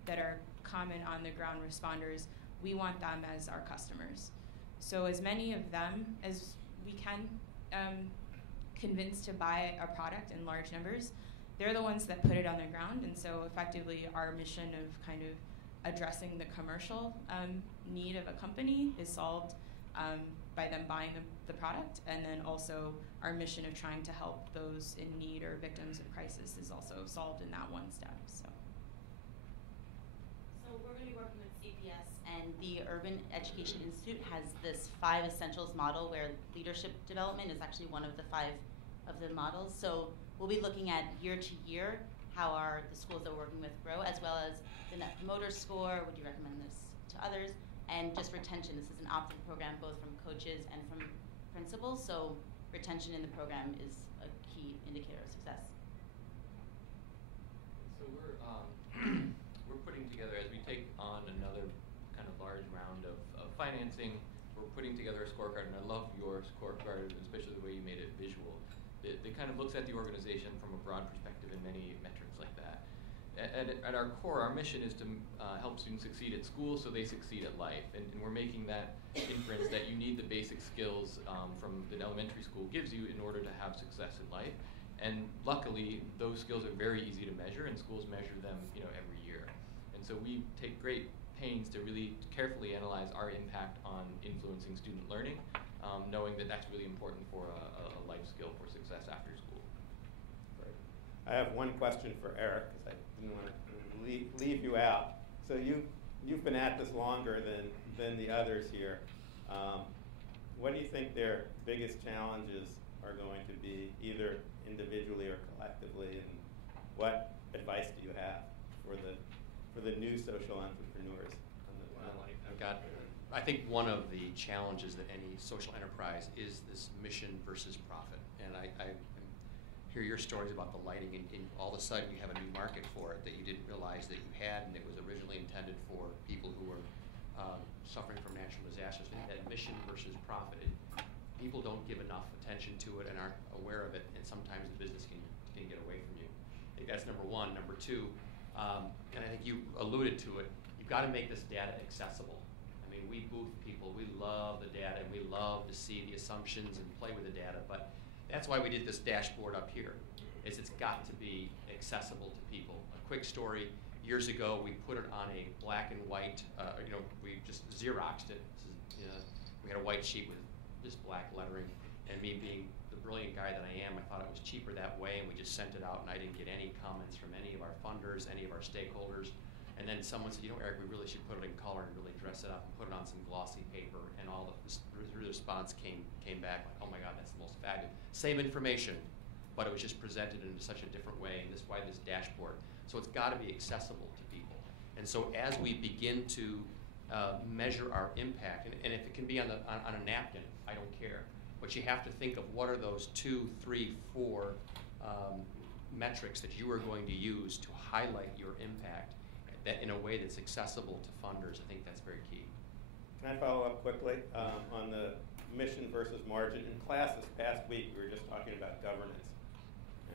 that are common on the ground responders, we want them as our customers. So as many of them as we can convince to buy our product in large numbers, they're the ones that put it on the ground. And so effectively our mission of kind of addressing the commercial need of a company is solved by them buying the product, and then also our mission of trying to help those in need or victims of crisis is also solved in that one step. So we're going to be working with CPS, and the Urban Education Institute has this 5 essentials model where leadership development is actually one of the 5 of the models. So we'll be looking at year to year how the schools that we're working with grow, as well as the Net Promoter Score, would you recommend this to others, and just retention. This is an opt-in program both from coaches and from principals, so retention in the program is a key indicator of success. So we're putting together, as we take on another kind of large round of financing, we're putting together a scorecard, and I love your scorecard, especially the way you made it visual. It kind of looks at the organization from a broad perspective in many metrics like that. At our core, our mission is to help students succeed at school so they succeed at life. And we're making that inference that you need the basic skills from the elementary school gives you in order to have success in life. And luckily, those skills are very easy to measure, and schools measure them every year. And so we take great pains to really carefully analyze our impact on influencing student learning, knowing that that's really important for a life skill for success after school. Great. I have one question for Eric, because I didn't want to leave you out. So you've been at this longer than the others here. What do you think their biggest challenges are going to be, either individually or collectively, and what advice do you have for the new social entrepreneurs? I think one of the challenges that any social enterprise is this mission versus profit. And I hear your stories about the lighting, and all of a sudden you have a new market for it that you didn't realize that you had, and it was originally intended for people who were suffering from natural disasters. That mission versus profit, people don't give enough attention to it and aren't aware of it, and sometimes the business can get away from you. I think that's number one. Number two, and I think you alluded to it, you've got to make this data accessible. I mean, mean, we booth people, we love the data, and we love to see the assumptions and play with the data, but that's why we did this dashboard up here, is it's got to be accessible to people. A quick story, years ago, we put it on a black and white, we just Xeroxed it. We had a white sheet with just black lettering, and me being the brilliant guy that I am, I thought it was cheaper that way, and we just sent it out, and I didn't get any comments from any of our funders, any of our stakeholders. And then someone said, Eric, we really should put it in color and really dress it up and put it on some glossy paper. And all the response came back like, oh my God, that's the most fabulous. Same information, but it was just presented in such a different way, and this is why this dashboard. So it's got to be accessible to people. And so as we begin to measure our impact, and if it can be on a napkin, I don't care. But you have to think of what are those 2, 3, 4 metrics that you are going to use to highlight your impact that in a way that's accessible to funders. I think that's very key. Can I follow up quickly on the mission versus margin? In class this past week, we were just talking about governance.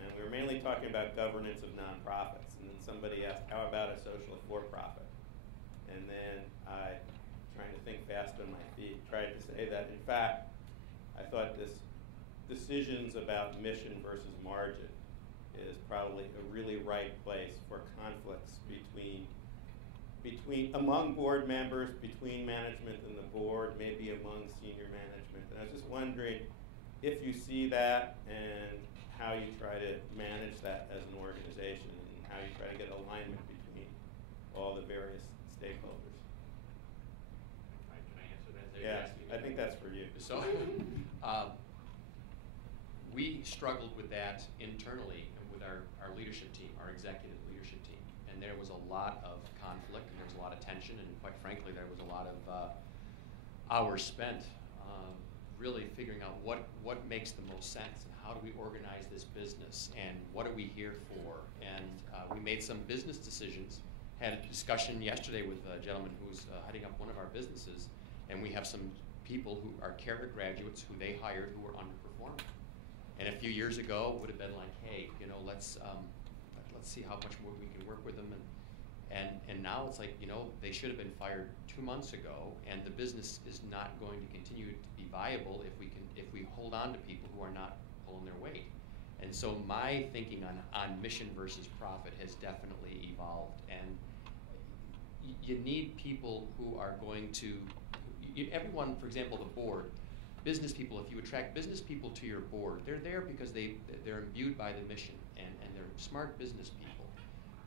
And we were mainly talking about governance of nonprofits. And then somebody asked, how about a social for-profit? And then I, trying to think fast on my feet, tried to say that, in fact, I thought this decisions about mission versus margin is probably a really right place for conflicts among board members, between management and the board, maybe among senior management. And I was just wondering if you see that and how you try to manage that as an organization and how you try to get alignment between all the various stakeholders. Can I answer that? Yeah, I think that's for you. So, we struggled with that internally with our leadership team, our executive leadership team. And there was a lot of conflict, and there was a lot of tension, and quite frankly, there was a lot of hours spent really figuring out what makes the most sense, and how do we organize this business, and what are we here for. And we made some business decisions. Had a discussion yesterday with a gentleman who's heading up one of our businesses, and we have some people who are Cara graduates who they hired who were underperforming. And a few years ago, it would have been like, hey, let's see how much more we can work with them. And now it's like, they should have been fired 2 months ago, and the business is not going to continue to be viable if we hold on to people who are not pulling their weight. And so my thinking on mission versus profit has definitely evolved. And you need people who are going to, everyone, for example, the board, business people, if you attract business people to your board, they're there because they're imbued by the mission, and they're smart business people.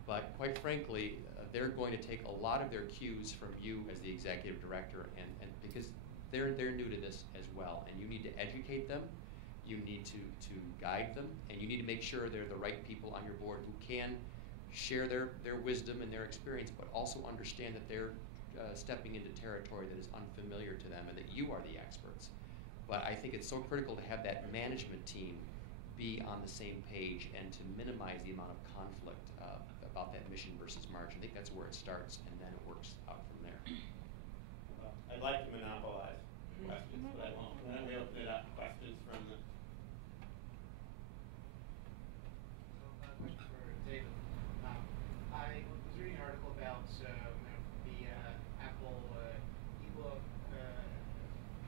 But quite frankly, they're going to take a lot of their cues from you as the executive director, and because they're new to this as well, and you need to educate them, you need to guide them, and you need to make sure they're the right people on your board who can share their wisdom and their experience, but also understand that they're stepping into territory that is unfamiliar to them and that you are the experts. But I think it's so critical to have that management team be on the same page and to minimize the amount of conflict about that mission versus margin. I think that's where it starts, and then it works out from there. Well, I'd like to monopolize questions, but I won't. Why don't we open it up? Questions from the... Question for David. I was reading an article about the Apple ebook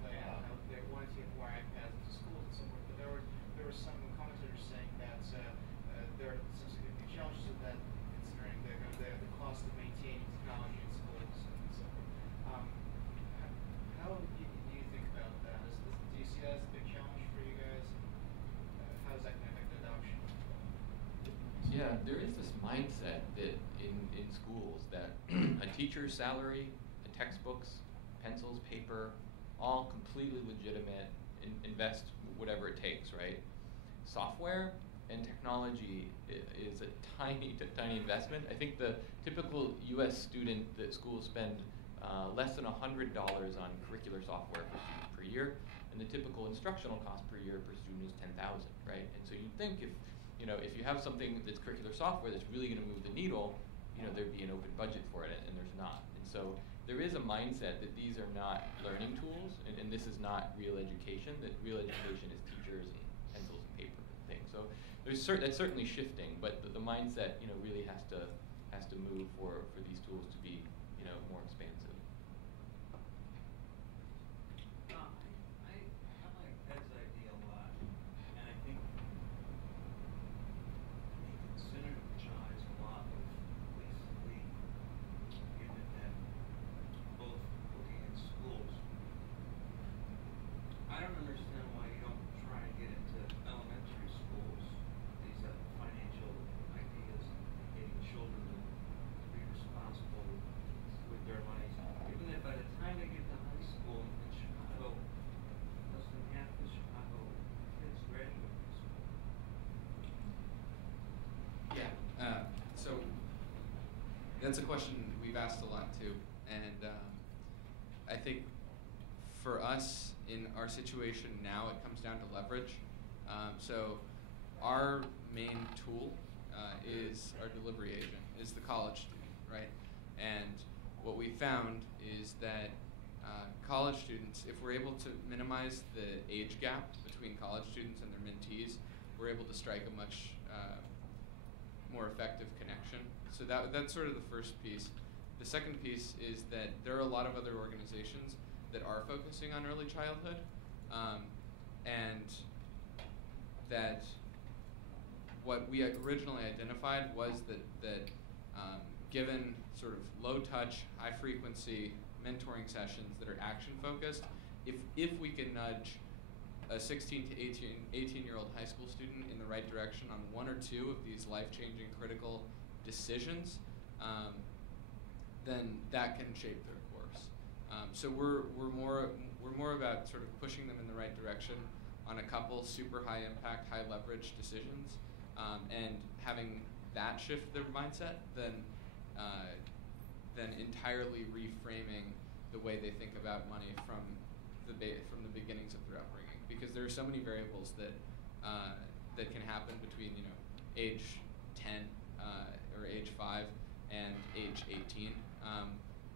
layout. How they wanted to get more iPads into schools and so forth, but there were some commentators saying that there are some significant challenges with that, considering the cost of maintaining technology in schools and so forth. How do you think about that? Do you see that as a big challenge for you guys? How is that going to affect adoption? Yeah, there is this mindset that in schools that a teacher's salary, textbooks, pencils, paper, all completely legitimate, invest whatever it takes, right? Software and technology is a tiny investment. I think the typical US student that schools spend less than $100 on curricular software per year, and the typical instructional cost per year per student is $10,000, right? And so you'd think if you have something that's curricular software that's really going to move the needle, there'd be an open budget for it, and there's not. And so there is a mindset that these are not learning tools, and this is not real education, that real education is teachers and pencils and paper and things. So that's certainly shifting, but the mindset really has to move for these tools to be more expansive. That's a question we've asked a lot too, and I think for us in our situation now, it comes down to leverage. So our main tool is our delivery agent, is the college student, right? And what we found is that college students, if we're able to minimize the age gap between college students and their mentees, we're able to strike a much more effective connection. So that's sort of the first piece. The second piece is that there are a lot of other organizations that are focusing on early childhood, and that what we originally identified was that given sort of low touch, high frequency mentoring sessions that are action focused, if we can nudge a 16 to 18-year-old high school student in the right direction on one or two of these life-changing critical decisions, then that can shape their course. So we're more about sort of pushing them in the right direction on a couple super high impact, high leverage decisions, and having that shift their mindset than entirely reframing the way they think about money from the beginnings of their upbringing. Because there are so many variables that that can happen between age 10 or age 5 and age 18.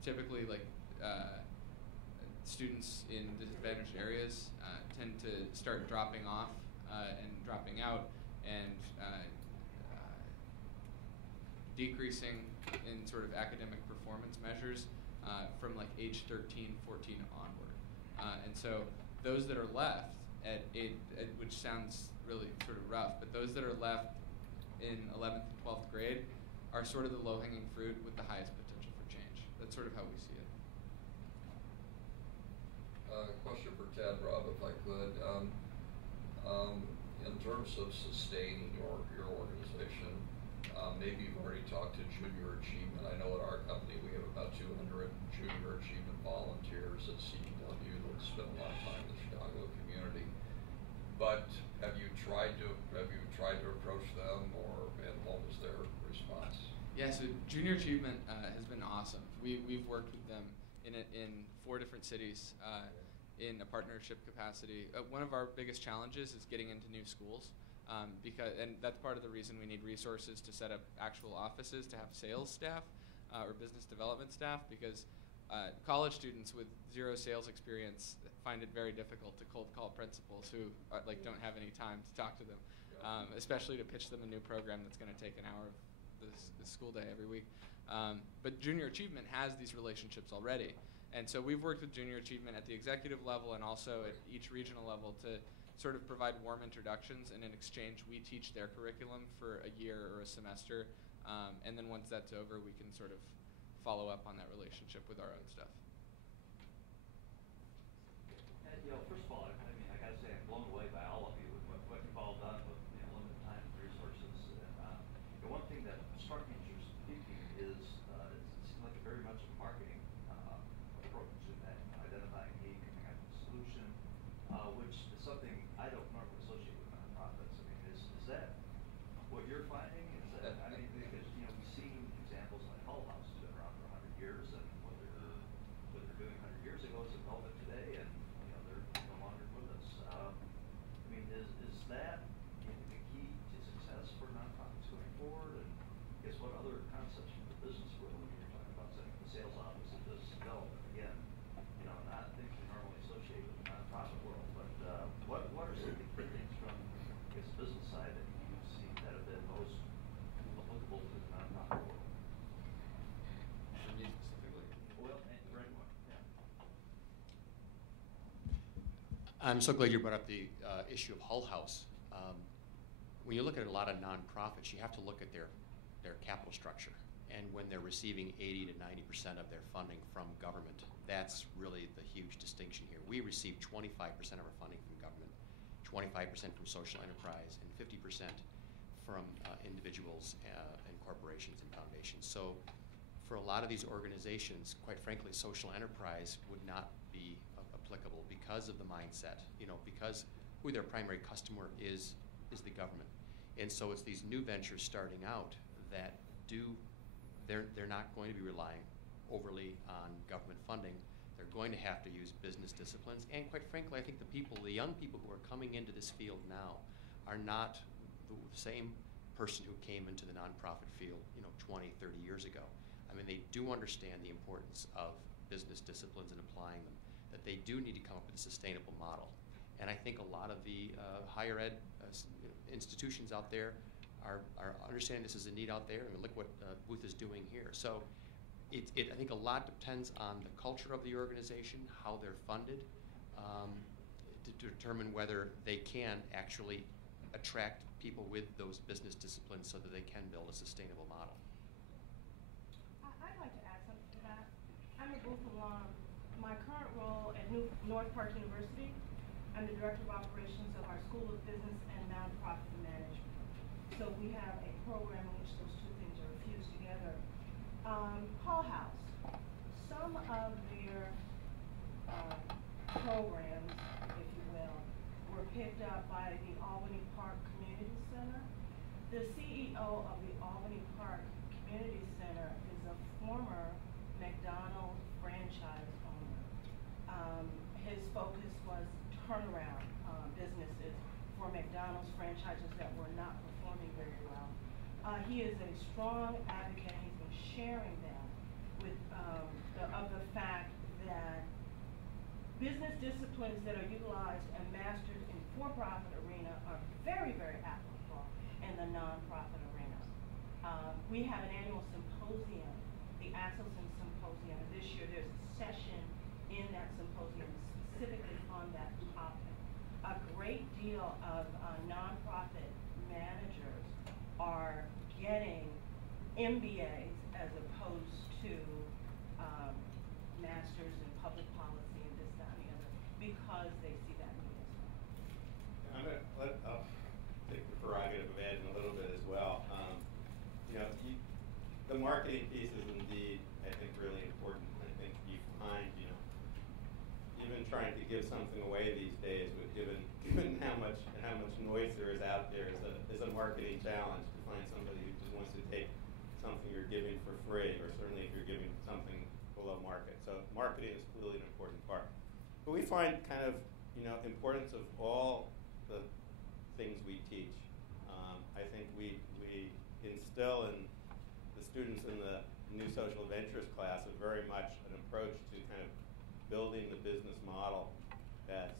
Typically, students in disadvantaged areas tend to start dropping off and dropping out and decreasing in sort of academic performance measures from age 13, 14 onward. And so those that are left which sounds really sort of rough, but those that are left in 11th and 12th grade are sort of the low-hanging fruit with the highest potential for change. That's sort of how we see it. Question for Ted, Rob, if I could. In terms of sustaining your organization, maybe you've already talked to junior achievement. I know at our company we have about 200 junior achievement volunteers at CDW that spend a lot of time in the Chicago community. But have you tried to approach them, and what was their response? Yeah, so junior achievement has been awesome. We've worked with them in 4 different cities in a partnership capacity. One of our biggest challenges is getting into new schools, and that's part of the reason we need resources to set up actual offices, to have sales staff or business development staff, because college students with 0 sales experience find it very difficult to cold call principals who don't have any time to talk to them, especially to pitch them a new program that's going to take an hour of the school day every week. But junior achievement has these relationships already. And so we've worked with junior achievement at the executive level and also at each regional level to sort of provide warm introductions, and in exchange we teach their curriculum for a year or a semester, and then once that's over we can sort of follow up on that relationship with our own stuff. And, first of all, I gotta say I'm blown away by all of you with what you've all done with limited time and resources. And the one thing that struck me as you're speaking is it seems like very much a marketing approach in that identifying need, coming up with a solution, which is something I don't normally associate with nonprofits. Is that what you're finding? Is that because we've seen examples like Hull House has been around for 100 years, and what they're doing 100 years ago is relevant today, and they're no longer with us. Is that the key to success for nonprofits going forward? And I guess what other concepts from the business world, when you're talking about setting up a sales office and business development, again, not things we normally associate with the nonprofit world, but what are some of the key things from the business side that you've seen that have been most applicable to the nonprofit world? For me specifically? Well, and for anyone, yeah. I'm so glad you brought up the issue of Hull House. When you look at a lot of nonprofits, you have to look at their capital structure. And when they're receiving 80 to 90% of their funding from government, that's really the huge distinction here. We receive 25% of our funding from government, 25% from social enterprise, and 50% from individuals and corporations and foundations. So for a lot of these organizations, quite frankly, social enterprise would not be applicable because of the mindset, because who their primary customer is the government. And so it's these new ventures starting out that do they're not going to be relying overly on government funding. They're going to have to use business disciplines, and quite frankly, I think the young people who are coming into this field now are not the same person who came into the nonprofit field, 20, 30 years ago. I mean, they do understand the importance of business disciplines and applying them, that they do need to come up with a sustainable model. And I think a lot of the higher ed institutions out there are understanding this is a need out there. I mean, look what Booth is doing here. So I think a lot depends on the culture of the organization, how they're funded, to determine whether they can actually attract people with those business disciplines so that they can build a sustainable model. I'd like to add something to that. I'm a Booth alum. My current role at North Park University, I'm the Director of Operations of our School of Business and Nonprofit Management. So we have a program in which those two things are fused together. Hull House, some of their programs, if you will, were picked up by the Albany Park Community Center. The CEO of the Albany Park Community Center is a former McDonald's franchise owner. His focus was turnaround businesses for McDonald's franchises that were not performing very well. He is a strong advocate. He's been sharing that with the fact that business disciplines that are utilized and mastered in for-profit arena are very, very applicable in the nonprofit arena. We have an annual symposium, the Axelson Symposium. This year there's a session in that symposium specifically on that topic. A great deal of nonprofit managers are getting MBAs as opposed to masters in public policy and this, that, and the other, because they see that need as well. I'll take the prerogative of adding a little bit as well. The marketing piece is indeed, I think, really important. I think you find, even trying to give something away these days, with given how much noise there is out there, is a marketing challenge to find somebody who just wants to take something you're giving for free, or certainly if you're giving something below market. So marketing is clearly an important part. But we find kind of, importance of all the things we teach. I think we instill in the students in the new social ventures class very much an approach to kind of building the business model that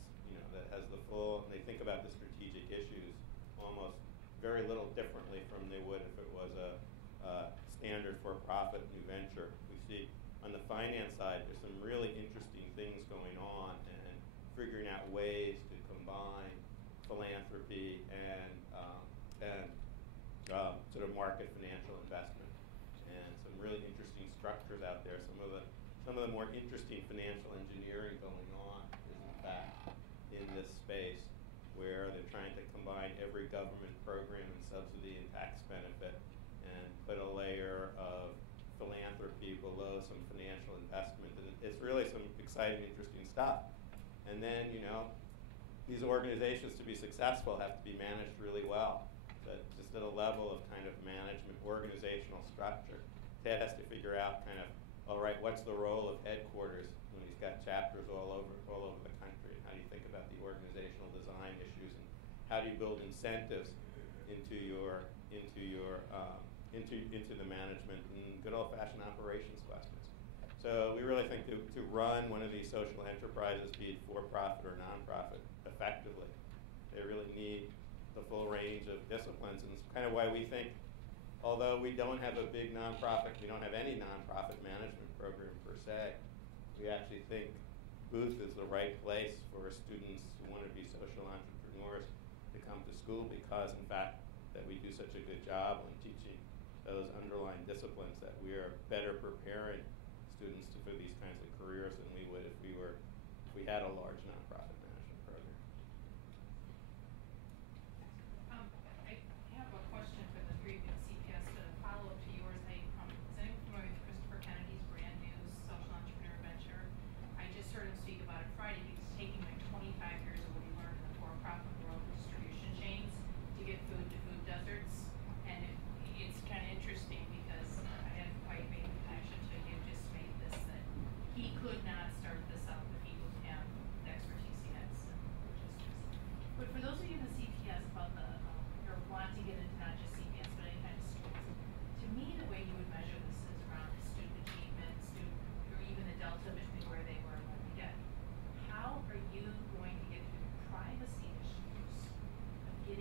has the full, and they think about the strategic issues almost very little differently from they would if it was a standard for-profit new venture. We see on the finance side there's some really interesting things going on, and figuring out ways to combine philanthropy and sort of market financial investment, and some really interesting structures out there. Some of the more interesting financial engineering going on is in fact in this space, where they're trying to combine every government program and subsidy and tax benefit and put a layer of philanthropy below some financial investment. And it's really some exciting, interesting stuff. And then, these organizations, to be successful, have to be managed really well. But just at a level of kind of management, organizational structure, Ted has to figure out kind of, all right, what's the role of headquarters when he's got chapters all over the country? And how do you think about the organizational design issues? And how do you build incentives into the management and good old-fashioned operations questions? So we really think to run one of these social enterprises, be it for-profit or nonprofit, effectively, they really need the full range of disciplines. And it's kind of why we think, although we don't have a big nonprofit, we don't have any nonprofit management program per se, we actually think Booth is the right place for students who want to be social entrepreneurs to come to school, because in fact that we do such a good job on teaching those underlying disciplines that we are better preparing students for these kinds of careers than we would if we had a large nonprofit management program. I have a question for the three of you at CPS to follow up to yours. I'm familiar with Christopher Kennedy's brand new social entrepreneur venture. I just heard him speak about it Friday. He was taking like 25 years of what he learned in the for-profit world distribution chains to get food to food deserts. And it's kind of interesting because I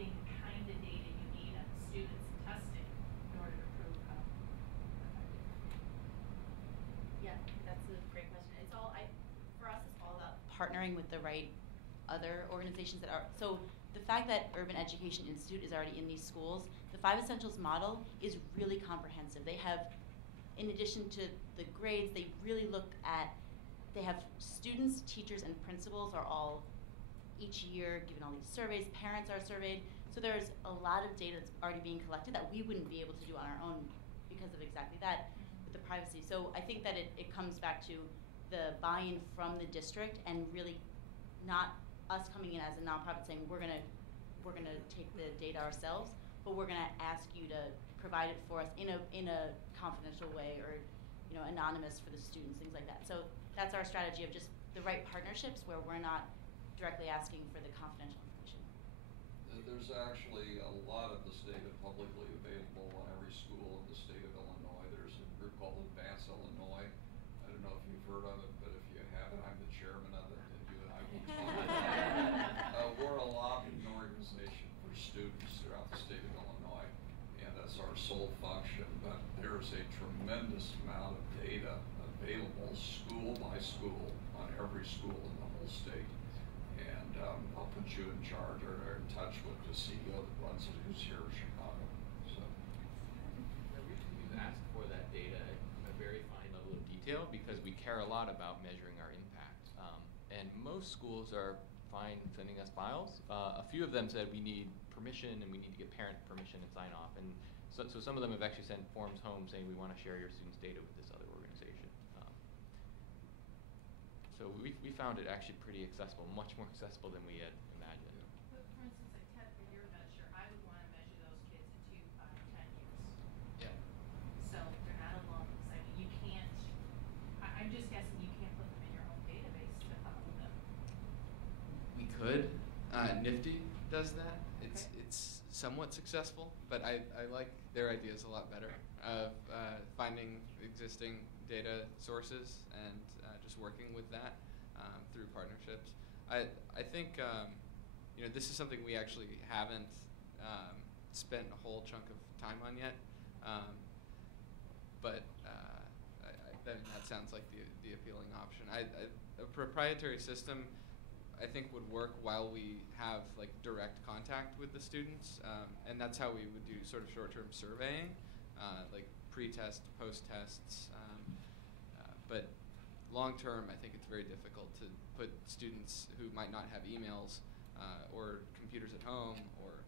getting the kind of data you need on the students and testing in order to prove how effective. Yeah, that's a great question. It's all, for us, it's all about partnering with the right other organizations that are, so the fact that Urban Education Institute is already in these schools, the 5 Essentials model is really comprehensive. They have, in addition to the grades, they really look at, they have students, teachers, and principals are all each year given all these surveys, parents are surveyed, so there's a lot of data that's already being collected that we wouldn't be able to do on our own because of exactly that with the privacy. So I think that it comes back to the buy-in from the district and really not us coming in as a nonprofit saying we're gonna take the data ourselves, but we're gonna ask you to provide it for us in a confidential way or anonymous for the students, things like that. So that's our strategy of just the right partnerships where we're not directly asking for the confidential information. There's actually a lot of this data publicly available on every school in the state of Illinois. There's a group called Advance Illinois. I don't know if you've heard of it, but if you haven't, I'm the chairman of it, and you and I will talk about it. We're a lobbying organization for students throughout the state of Illinois, and that's our sole function, but there's a tremendous amount of data available school by school on every school in the whole state. And I'll put you in charge or in touch with the CEO that runs it, who's here in Chicago. So. The reason we've asked for that data at a very fine level of detail because we care a lot about measuring our impact. And most schools are fine sending us files. A few of them said we need permission and we need to get parent permission and sign off. And so some of them have actually sent forms home saying we want to share your students' data with this other organization. So we found it actually pretty accessible, much more accessible than we had imagined. But for instance, like Ted, for your venture, I would want to measure those kids in 2, 5, 10 years. Yeah. So they're not alone. I mean, you can't, I'm just guessing you can't put them in your own database to follow them. We could. Nifty does that. It's somewhat successful, but I like their ideas a lot better of finding existing data sources and just working with that through partnerships. I think this is something we actually haven't spent a whole chunk of time on yet, but that sounds like the appealing option. A proprietary system I think would work while we have like direct contact with the students, and that's how we would do sort of short-term surveying, like pre-test, post-tests, but long-term I think it's very difficult to put students who might not have emails or computers at home or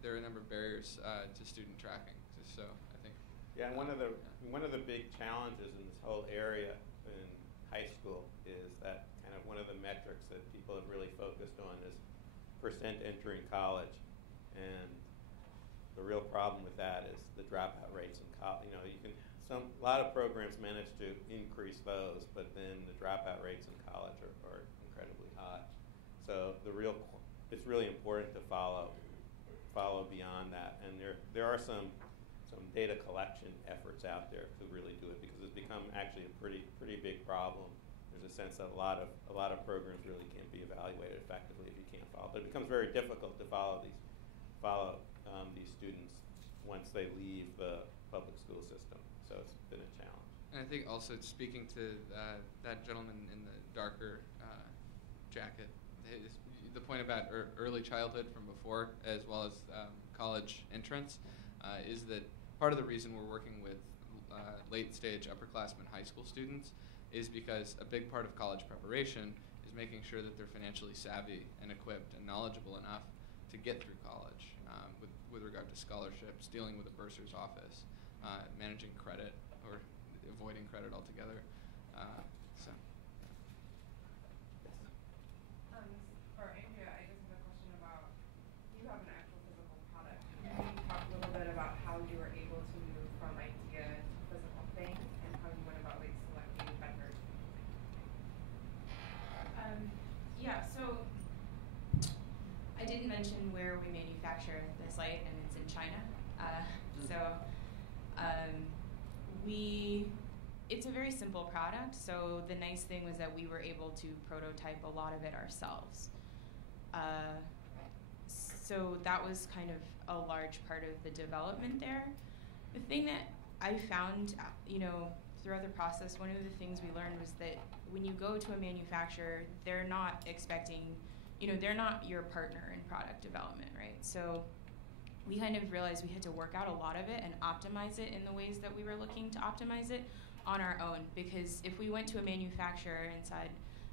there are a number of barriers to student tracking, so I think yeah, and one of the big challenges in this whole area in high school is that kind of one of the metrics that people have really focused on is percent entering college, and the real problem with that is the dropout rates in college. A lot of programs manage to increase those, but then the dropout rates in college are incredibly high. So it's really important to follow beyond that, and there are some data collection efforts out there to really do it because it's become actually a pretty big problem. There's a sense that a lot of programs really can't be evaluated effectively if you can't follow. But it becomes very difficult to follow these students once they leave the public school system. So it's been a challenge. And I think also speaking to that gentleman in the darker jacket, the point about early childhood from before, as well as college entrance, is that part of the reason we're working with late-stage upperclassmen high school students is because a big part of college preparation is making sure that they're financially savvy and equipped and knowledgeable enough to get through college with regard to scholarships, dealing with a bursar's office, managing credit or avoiding credit altogether. For Andrea, I just have a question about, you have an actual physical product. Can you talk a little bit about how you were able to move from idea to physical thing and how you went about selecting vendors? Yeah, so I didn't mention where we manufacture the site, and it's in China. It's a very simple product, so the nice thing was that we were able to prototype a lot of it ourselves. so that was kind of a large part of the development there. The thing that I found, throughout the process, one of the things we learned was that when you go to a manufacturer, they're not expecting, they're not your partner in product development, right? So we kind of realized we had to work out a lot of it and optimize it in the ways that we were looking to optimize it on our own. Because if we went to a manufacturer and said,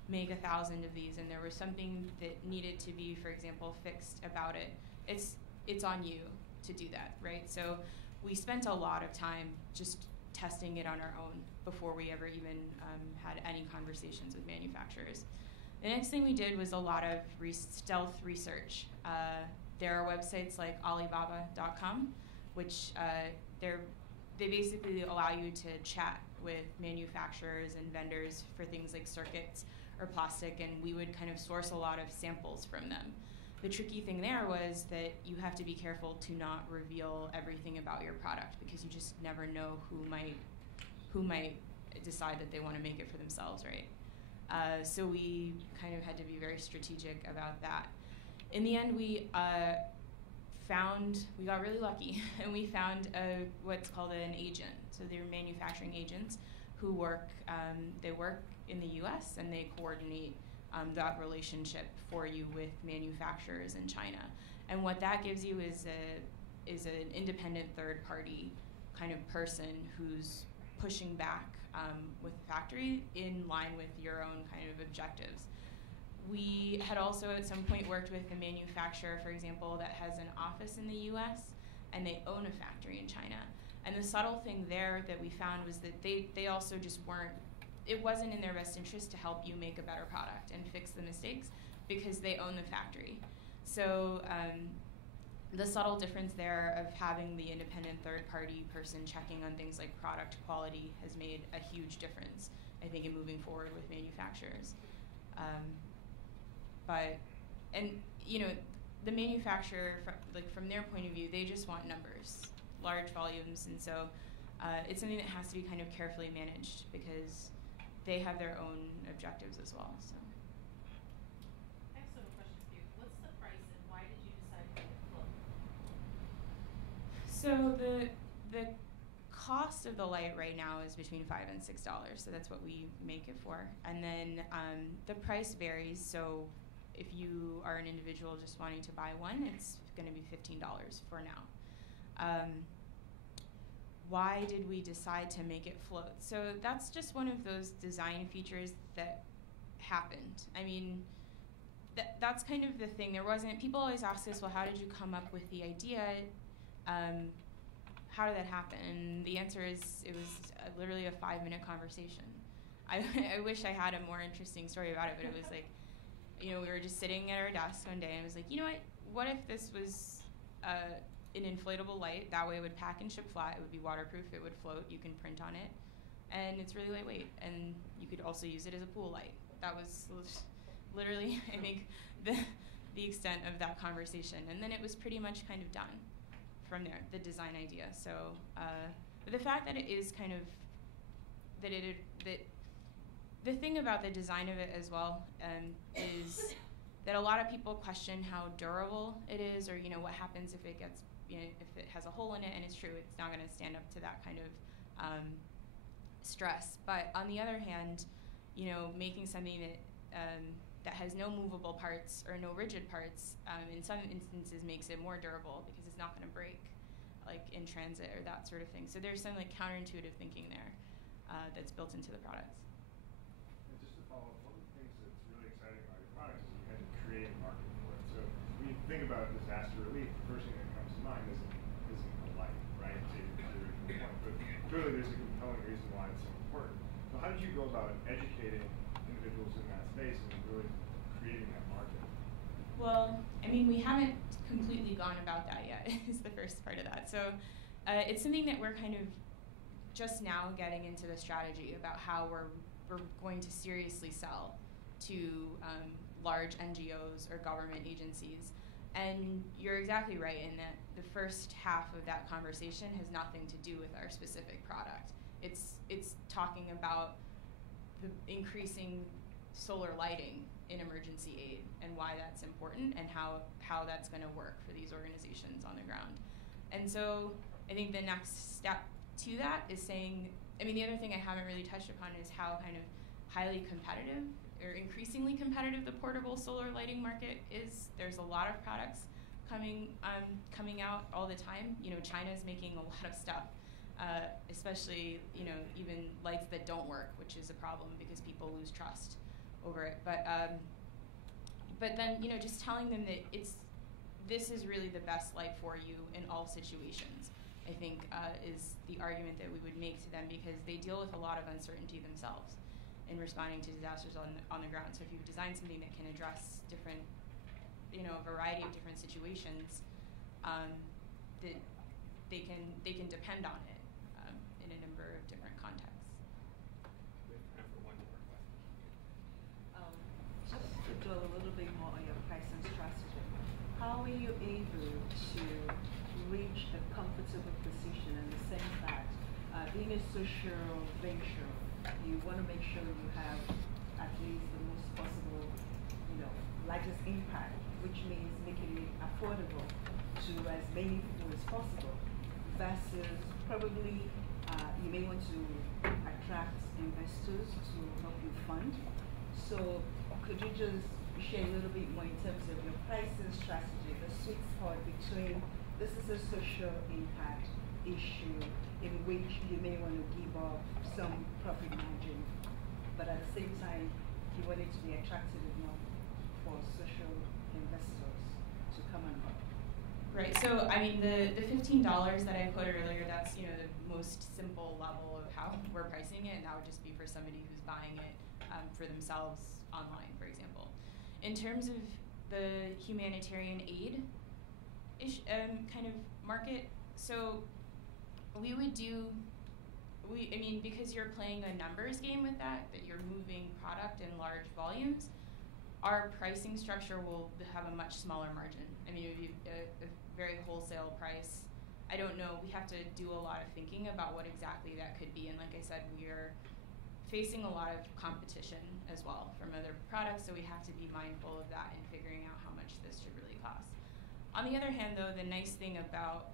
make 1,000 of these, and there was something that needed to be, for example, fixed about it, it's on you to do that, right? So we spent a lot of time just testing it on our own before we ever even had any conversations with manufacturers. The next thing we did was a lot of stealth research. There are websites like Alibaba.com, which they basically allow you to chat with manufacturers and vendors for things like circuits or plastic, and we would kind of source a lot of samples from them. The tricky thing there was that you have to be careful to not reveal everything about your product, because you just never know who might decide that they want to make it for themselves, right? So we kind of had to be very strategic about that. In the end, we got really lucky, and we found what's called an agent. So they're manufacturing agents who work in the US, and they coordinate that relationship for you with manufacturers in China. And what that gives you is an independent third party kind of person who's pushing back with the factory in line with your own kind of objectives. We had also at some point worked with a manufacturer, for example, that has an office in the US and they own a factory in China. And the subtle thing there that we found was that they also just it wasn't in their best interest to help you make a better product and fix the mistakes, because they own the factory. So the subtle difference there of having the independent third-party person checking on things like product quality has made a huge difference, I think, in moving forward with manufacturers. The manufacturer, from their point of view, they just want numbers, large volumes, and so it's something that has to be kind of carefully managed, because they have their own objectives as well. So. I have a question for you. What's the price, and why did you decide to make it float? So the cost of the light right now is between $5 and $6. So that's what we make it for. And then the price varies. So if you are an individual just wanting to buy one, it's going to be $15 for now. Why did we decide to make it float? So that's just one of those design features that happened. I mean, that's kind of the thing. People always ask us, well, how did you come up with the idea? How did that happen? And the answer is, it was literally a 5-minute conversation. I wish I had a more interesting story about it, but it was like, we were just sitting at our desk one day, and I was like, you know what if this was an inflatable light? That way it would pack and ship flat, it would be waterproof, it would float, you can print on it, and it's really lightweight, and you could also use it as a pool light. That was literally, I think, the extent of that conversation. And then it was pretty much kind of done from there, the design idea. So but the fact that it is kind of, the thing about the design of it as well is that a lot of people question how durable it is, or what happens if it gets, if it has a hole in it. And it's true, it's not going to stand up to that kind of stress. But on the other hand, making something that has no movable parts or no rigid parts, in some instances makes it more durable, because it's not going to break like in transit or that sort of thing. So there's some like counterintuitive thinking there that's built into the products. And just to follow up, one of the things that's really exciting about your products is you had to create a market for it. So when you think about disaster relief, the first thing that comes to mind isn't the light, right? To your original point. But clearly there's a compelling reason why it's so important. So how did you go about educating individuals in that space and really creating that market? Well, I mean, we haven't completely gone about that yet, is the first part of that. So it's something that we're kind of just now getting into the strategy about how we're going to seriously sell to large NGOs or government agencies. And you're exactly right in that the first half of that conversation has nothing to do with our specific product. It's talking about the increasing solar lighting in emergency aid and why that's important and how that's going to work for these organizations on the ground. And so I think the next step to that is saying, I mean, the other thing I haven't really touched upon is how kind of highly competitive or increasingly competitive the portable solar lighting market is. There's a lot of products coming out all the time. You know, China's making a lot of stuff, especially, you know, even lights that don't work, which is a problem because people lose trust over it. But then, you know, just telling them that this is really the best light for you in all situations, I think is the argument that we would make to them, because they deal with a lot of uncertainty themselves in responding to disasters on the ground. So if you design something that can address different, you know, a variety of different situations, that they can depend on it in a number of different contexts. We have time for one more question. Just to dwell a little bit more on your pricing strategy, how are you able to reach a comfortable position in the sense that being a social venture, you want to make sure you have at least the most possible, you know, largest impact, which means making it affordable to as many people as possible, versus probably you may want to attract investors to help you fund. So could you just share a little bit more in terms of your pricing strategy, the sweet spot between this is a social impact issue in which you may want to give up some profit margin, but at the same time you want it to be attractive enough for social investors to come on board? Right. So I mean, the $15 that I quoted earlier, that's, you know, the most simple level of how we're pricing it, and that would just be for somebody who's buying it for themselves online, for example. In terms of the humanitarian aid kind of market, so we would do, I mean, because you're playing a numbers game with that you're moving product in large volumes, our pricing structure will have a much smaller margin. I mean, it would be a very wholesale price. I don't know, we have to do a lot of thinking about what exactly that could be, and like I said, we're facing a lot of competition as well from other products, so we have to be mindful of that and figuring out how much this should really cost. On the other hand, though, the nice thing about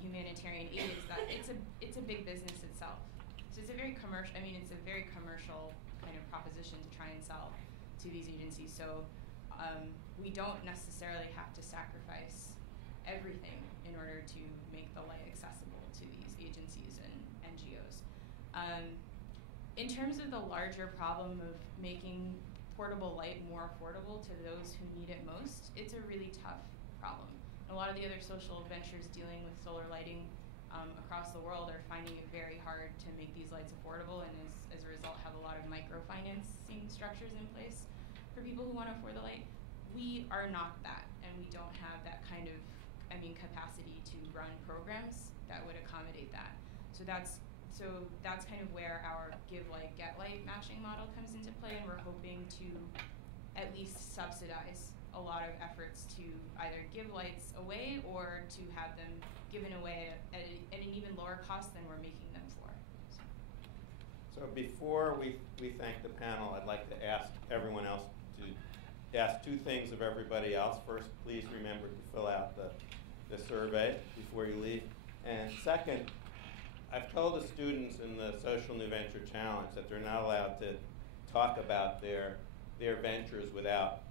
humanitarian aid is that it's a big business itself. So it's a very commercial, I mean, it's a very commercial kind of proposition to try and sell to these agencies. So we don't necessarily have to sacrifice everything in order to make the light accessible to these agencies and NGOs. In terms of the larger problem of making portable light more affordable to those who need it most, it's a really tough problem. A lot of the other social ventures dealing with solar lighting across the world are finding it very hard to make these lights affordable, and as a result have a lot of microfinancing structures in place for people who want to afford the light. We are not that, and we don't have that kind of, I mean, capacity to run programs that would accommodate that. So that's kind of where our give light, get light matching model comes into play, and we're hoping to at least subsidize a lot of efforts to either give lights away or to have them given away at an even lower cost than we're making them for. So before we thank the panel, I'd like to ask everyone else to ask two things of everybody else. First, please remember to fill out the survey before you leave. And second, I've told the students in the Social New Venture Challenge that they're not allowed to talk about their ventures without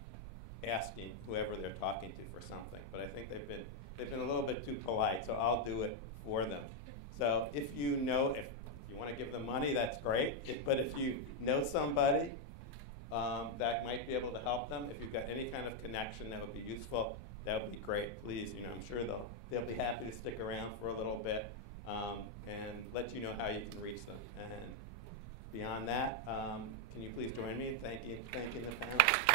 asking whoever they're talking to for something. But I think they've been a little bit too polite, so I'll do it for them. So if you want to give them money, that's great. But if you know somebody that might be able to help them, if you've got any kind of connection that would be useful, that would be great. Please, I'm sure they'll be happy to stick around for a little bit and let you know how you can reach them. And beyond that, can you please join me in thanking the panel?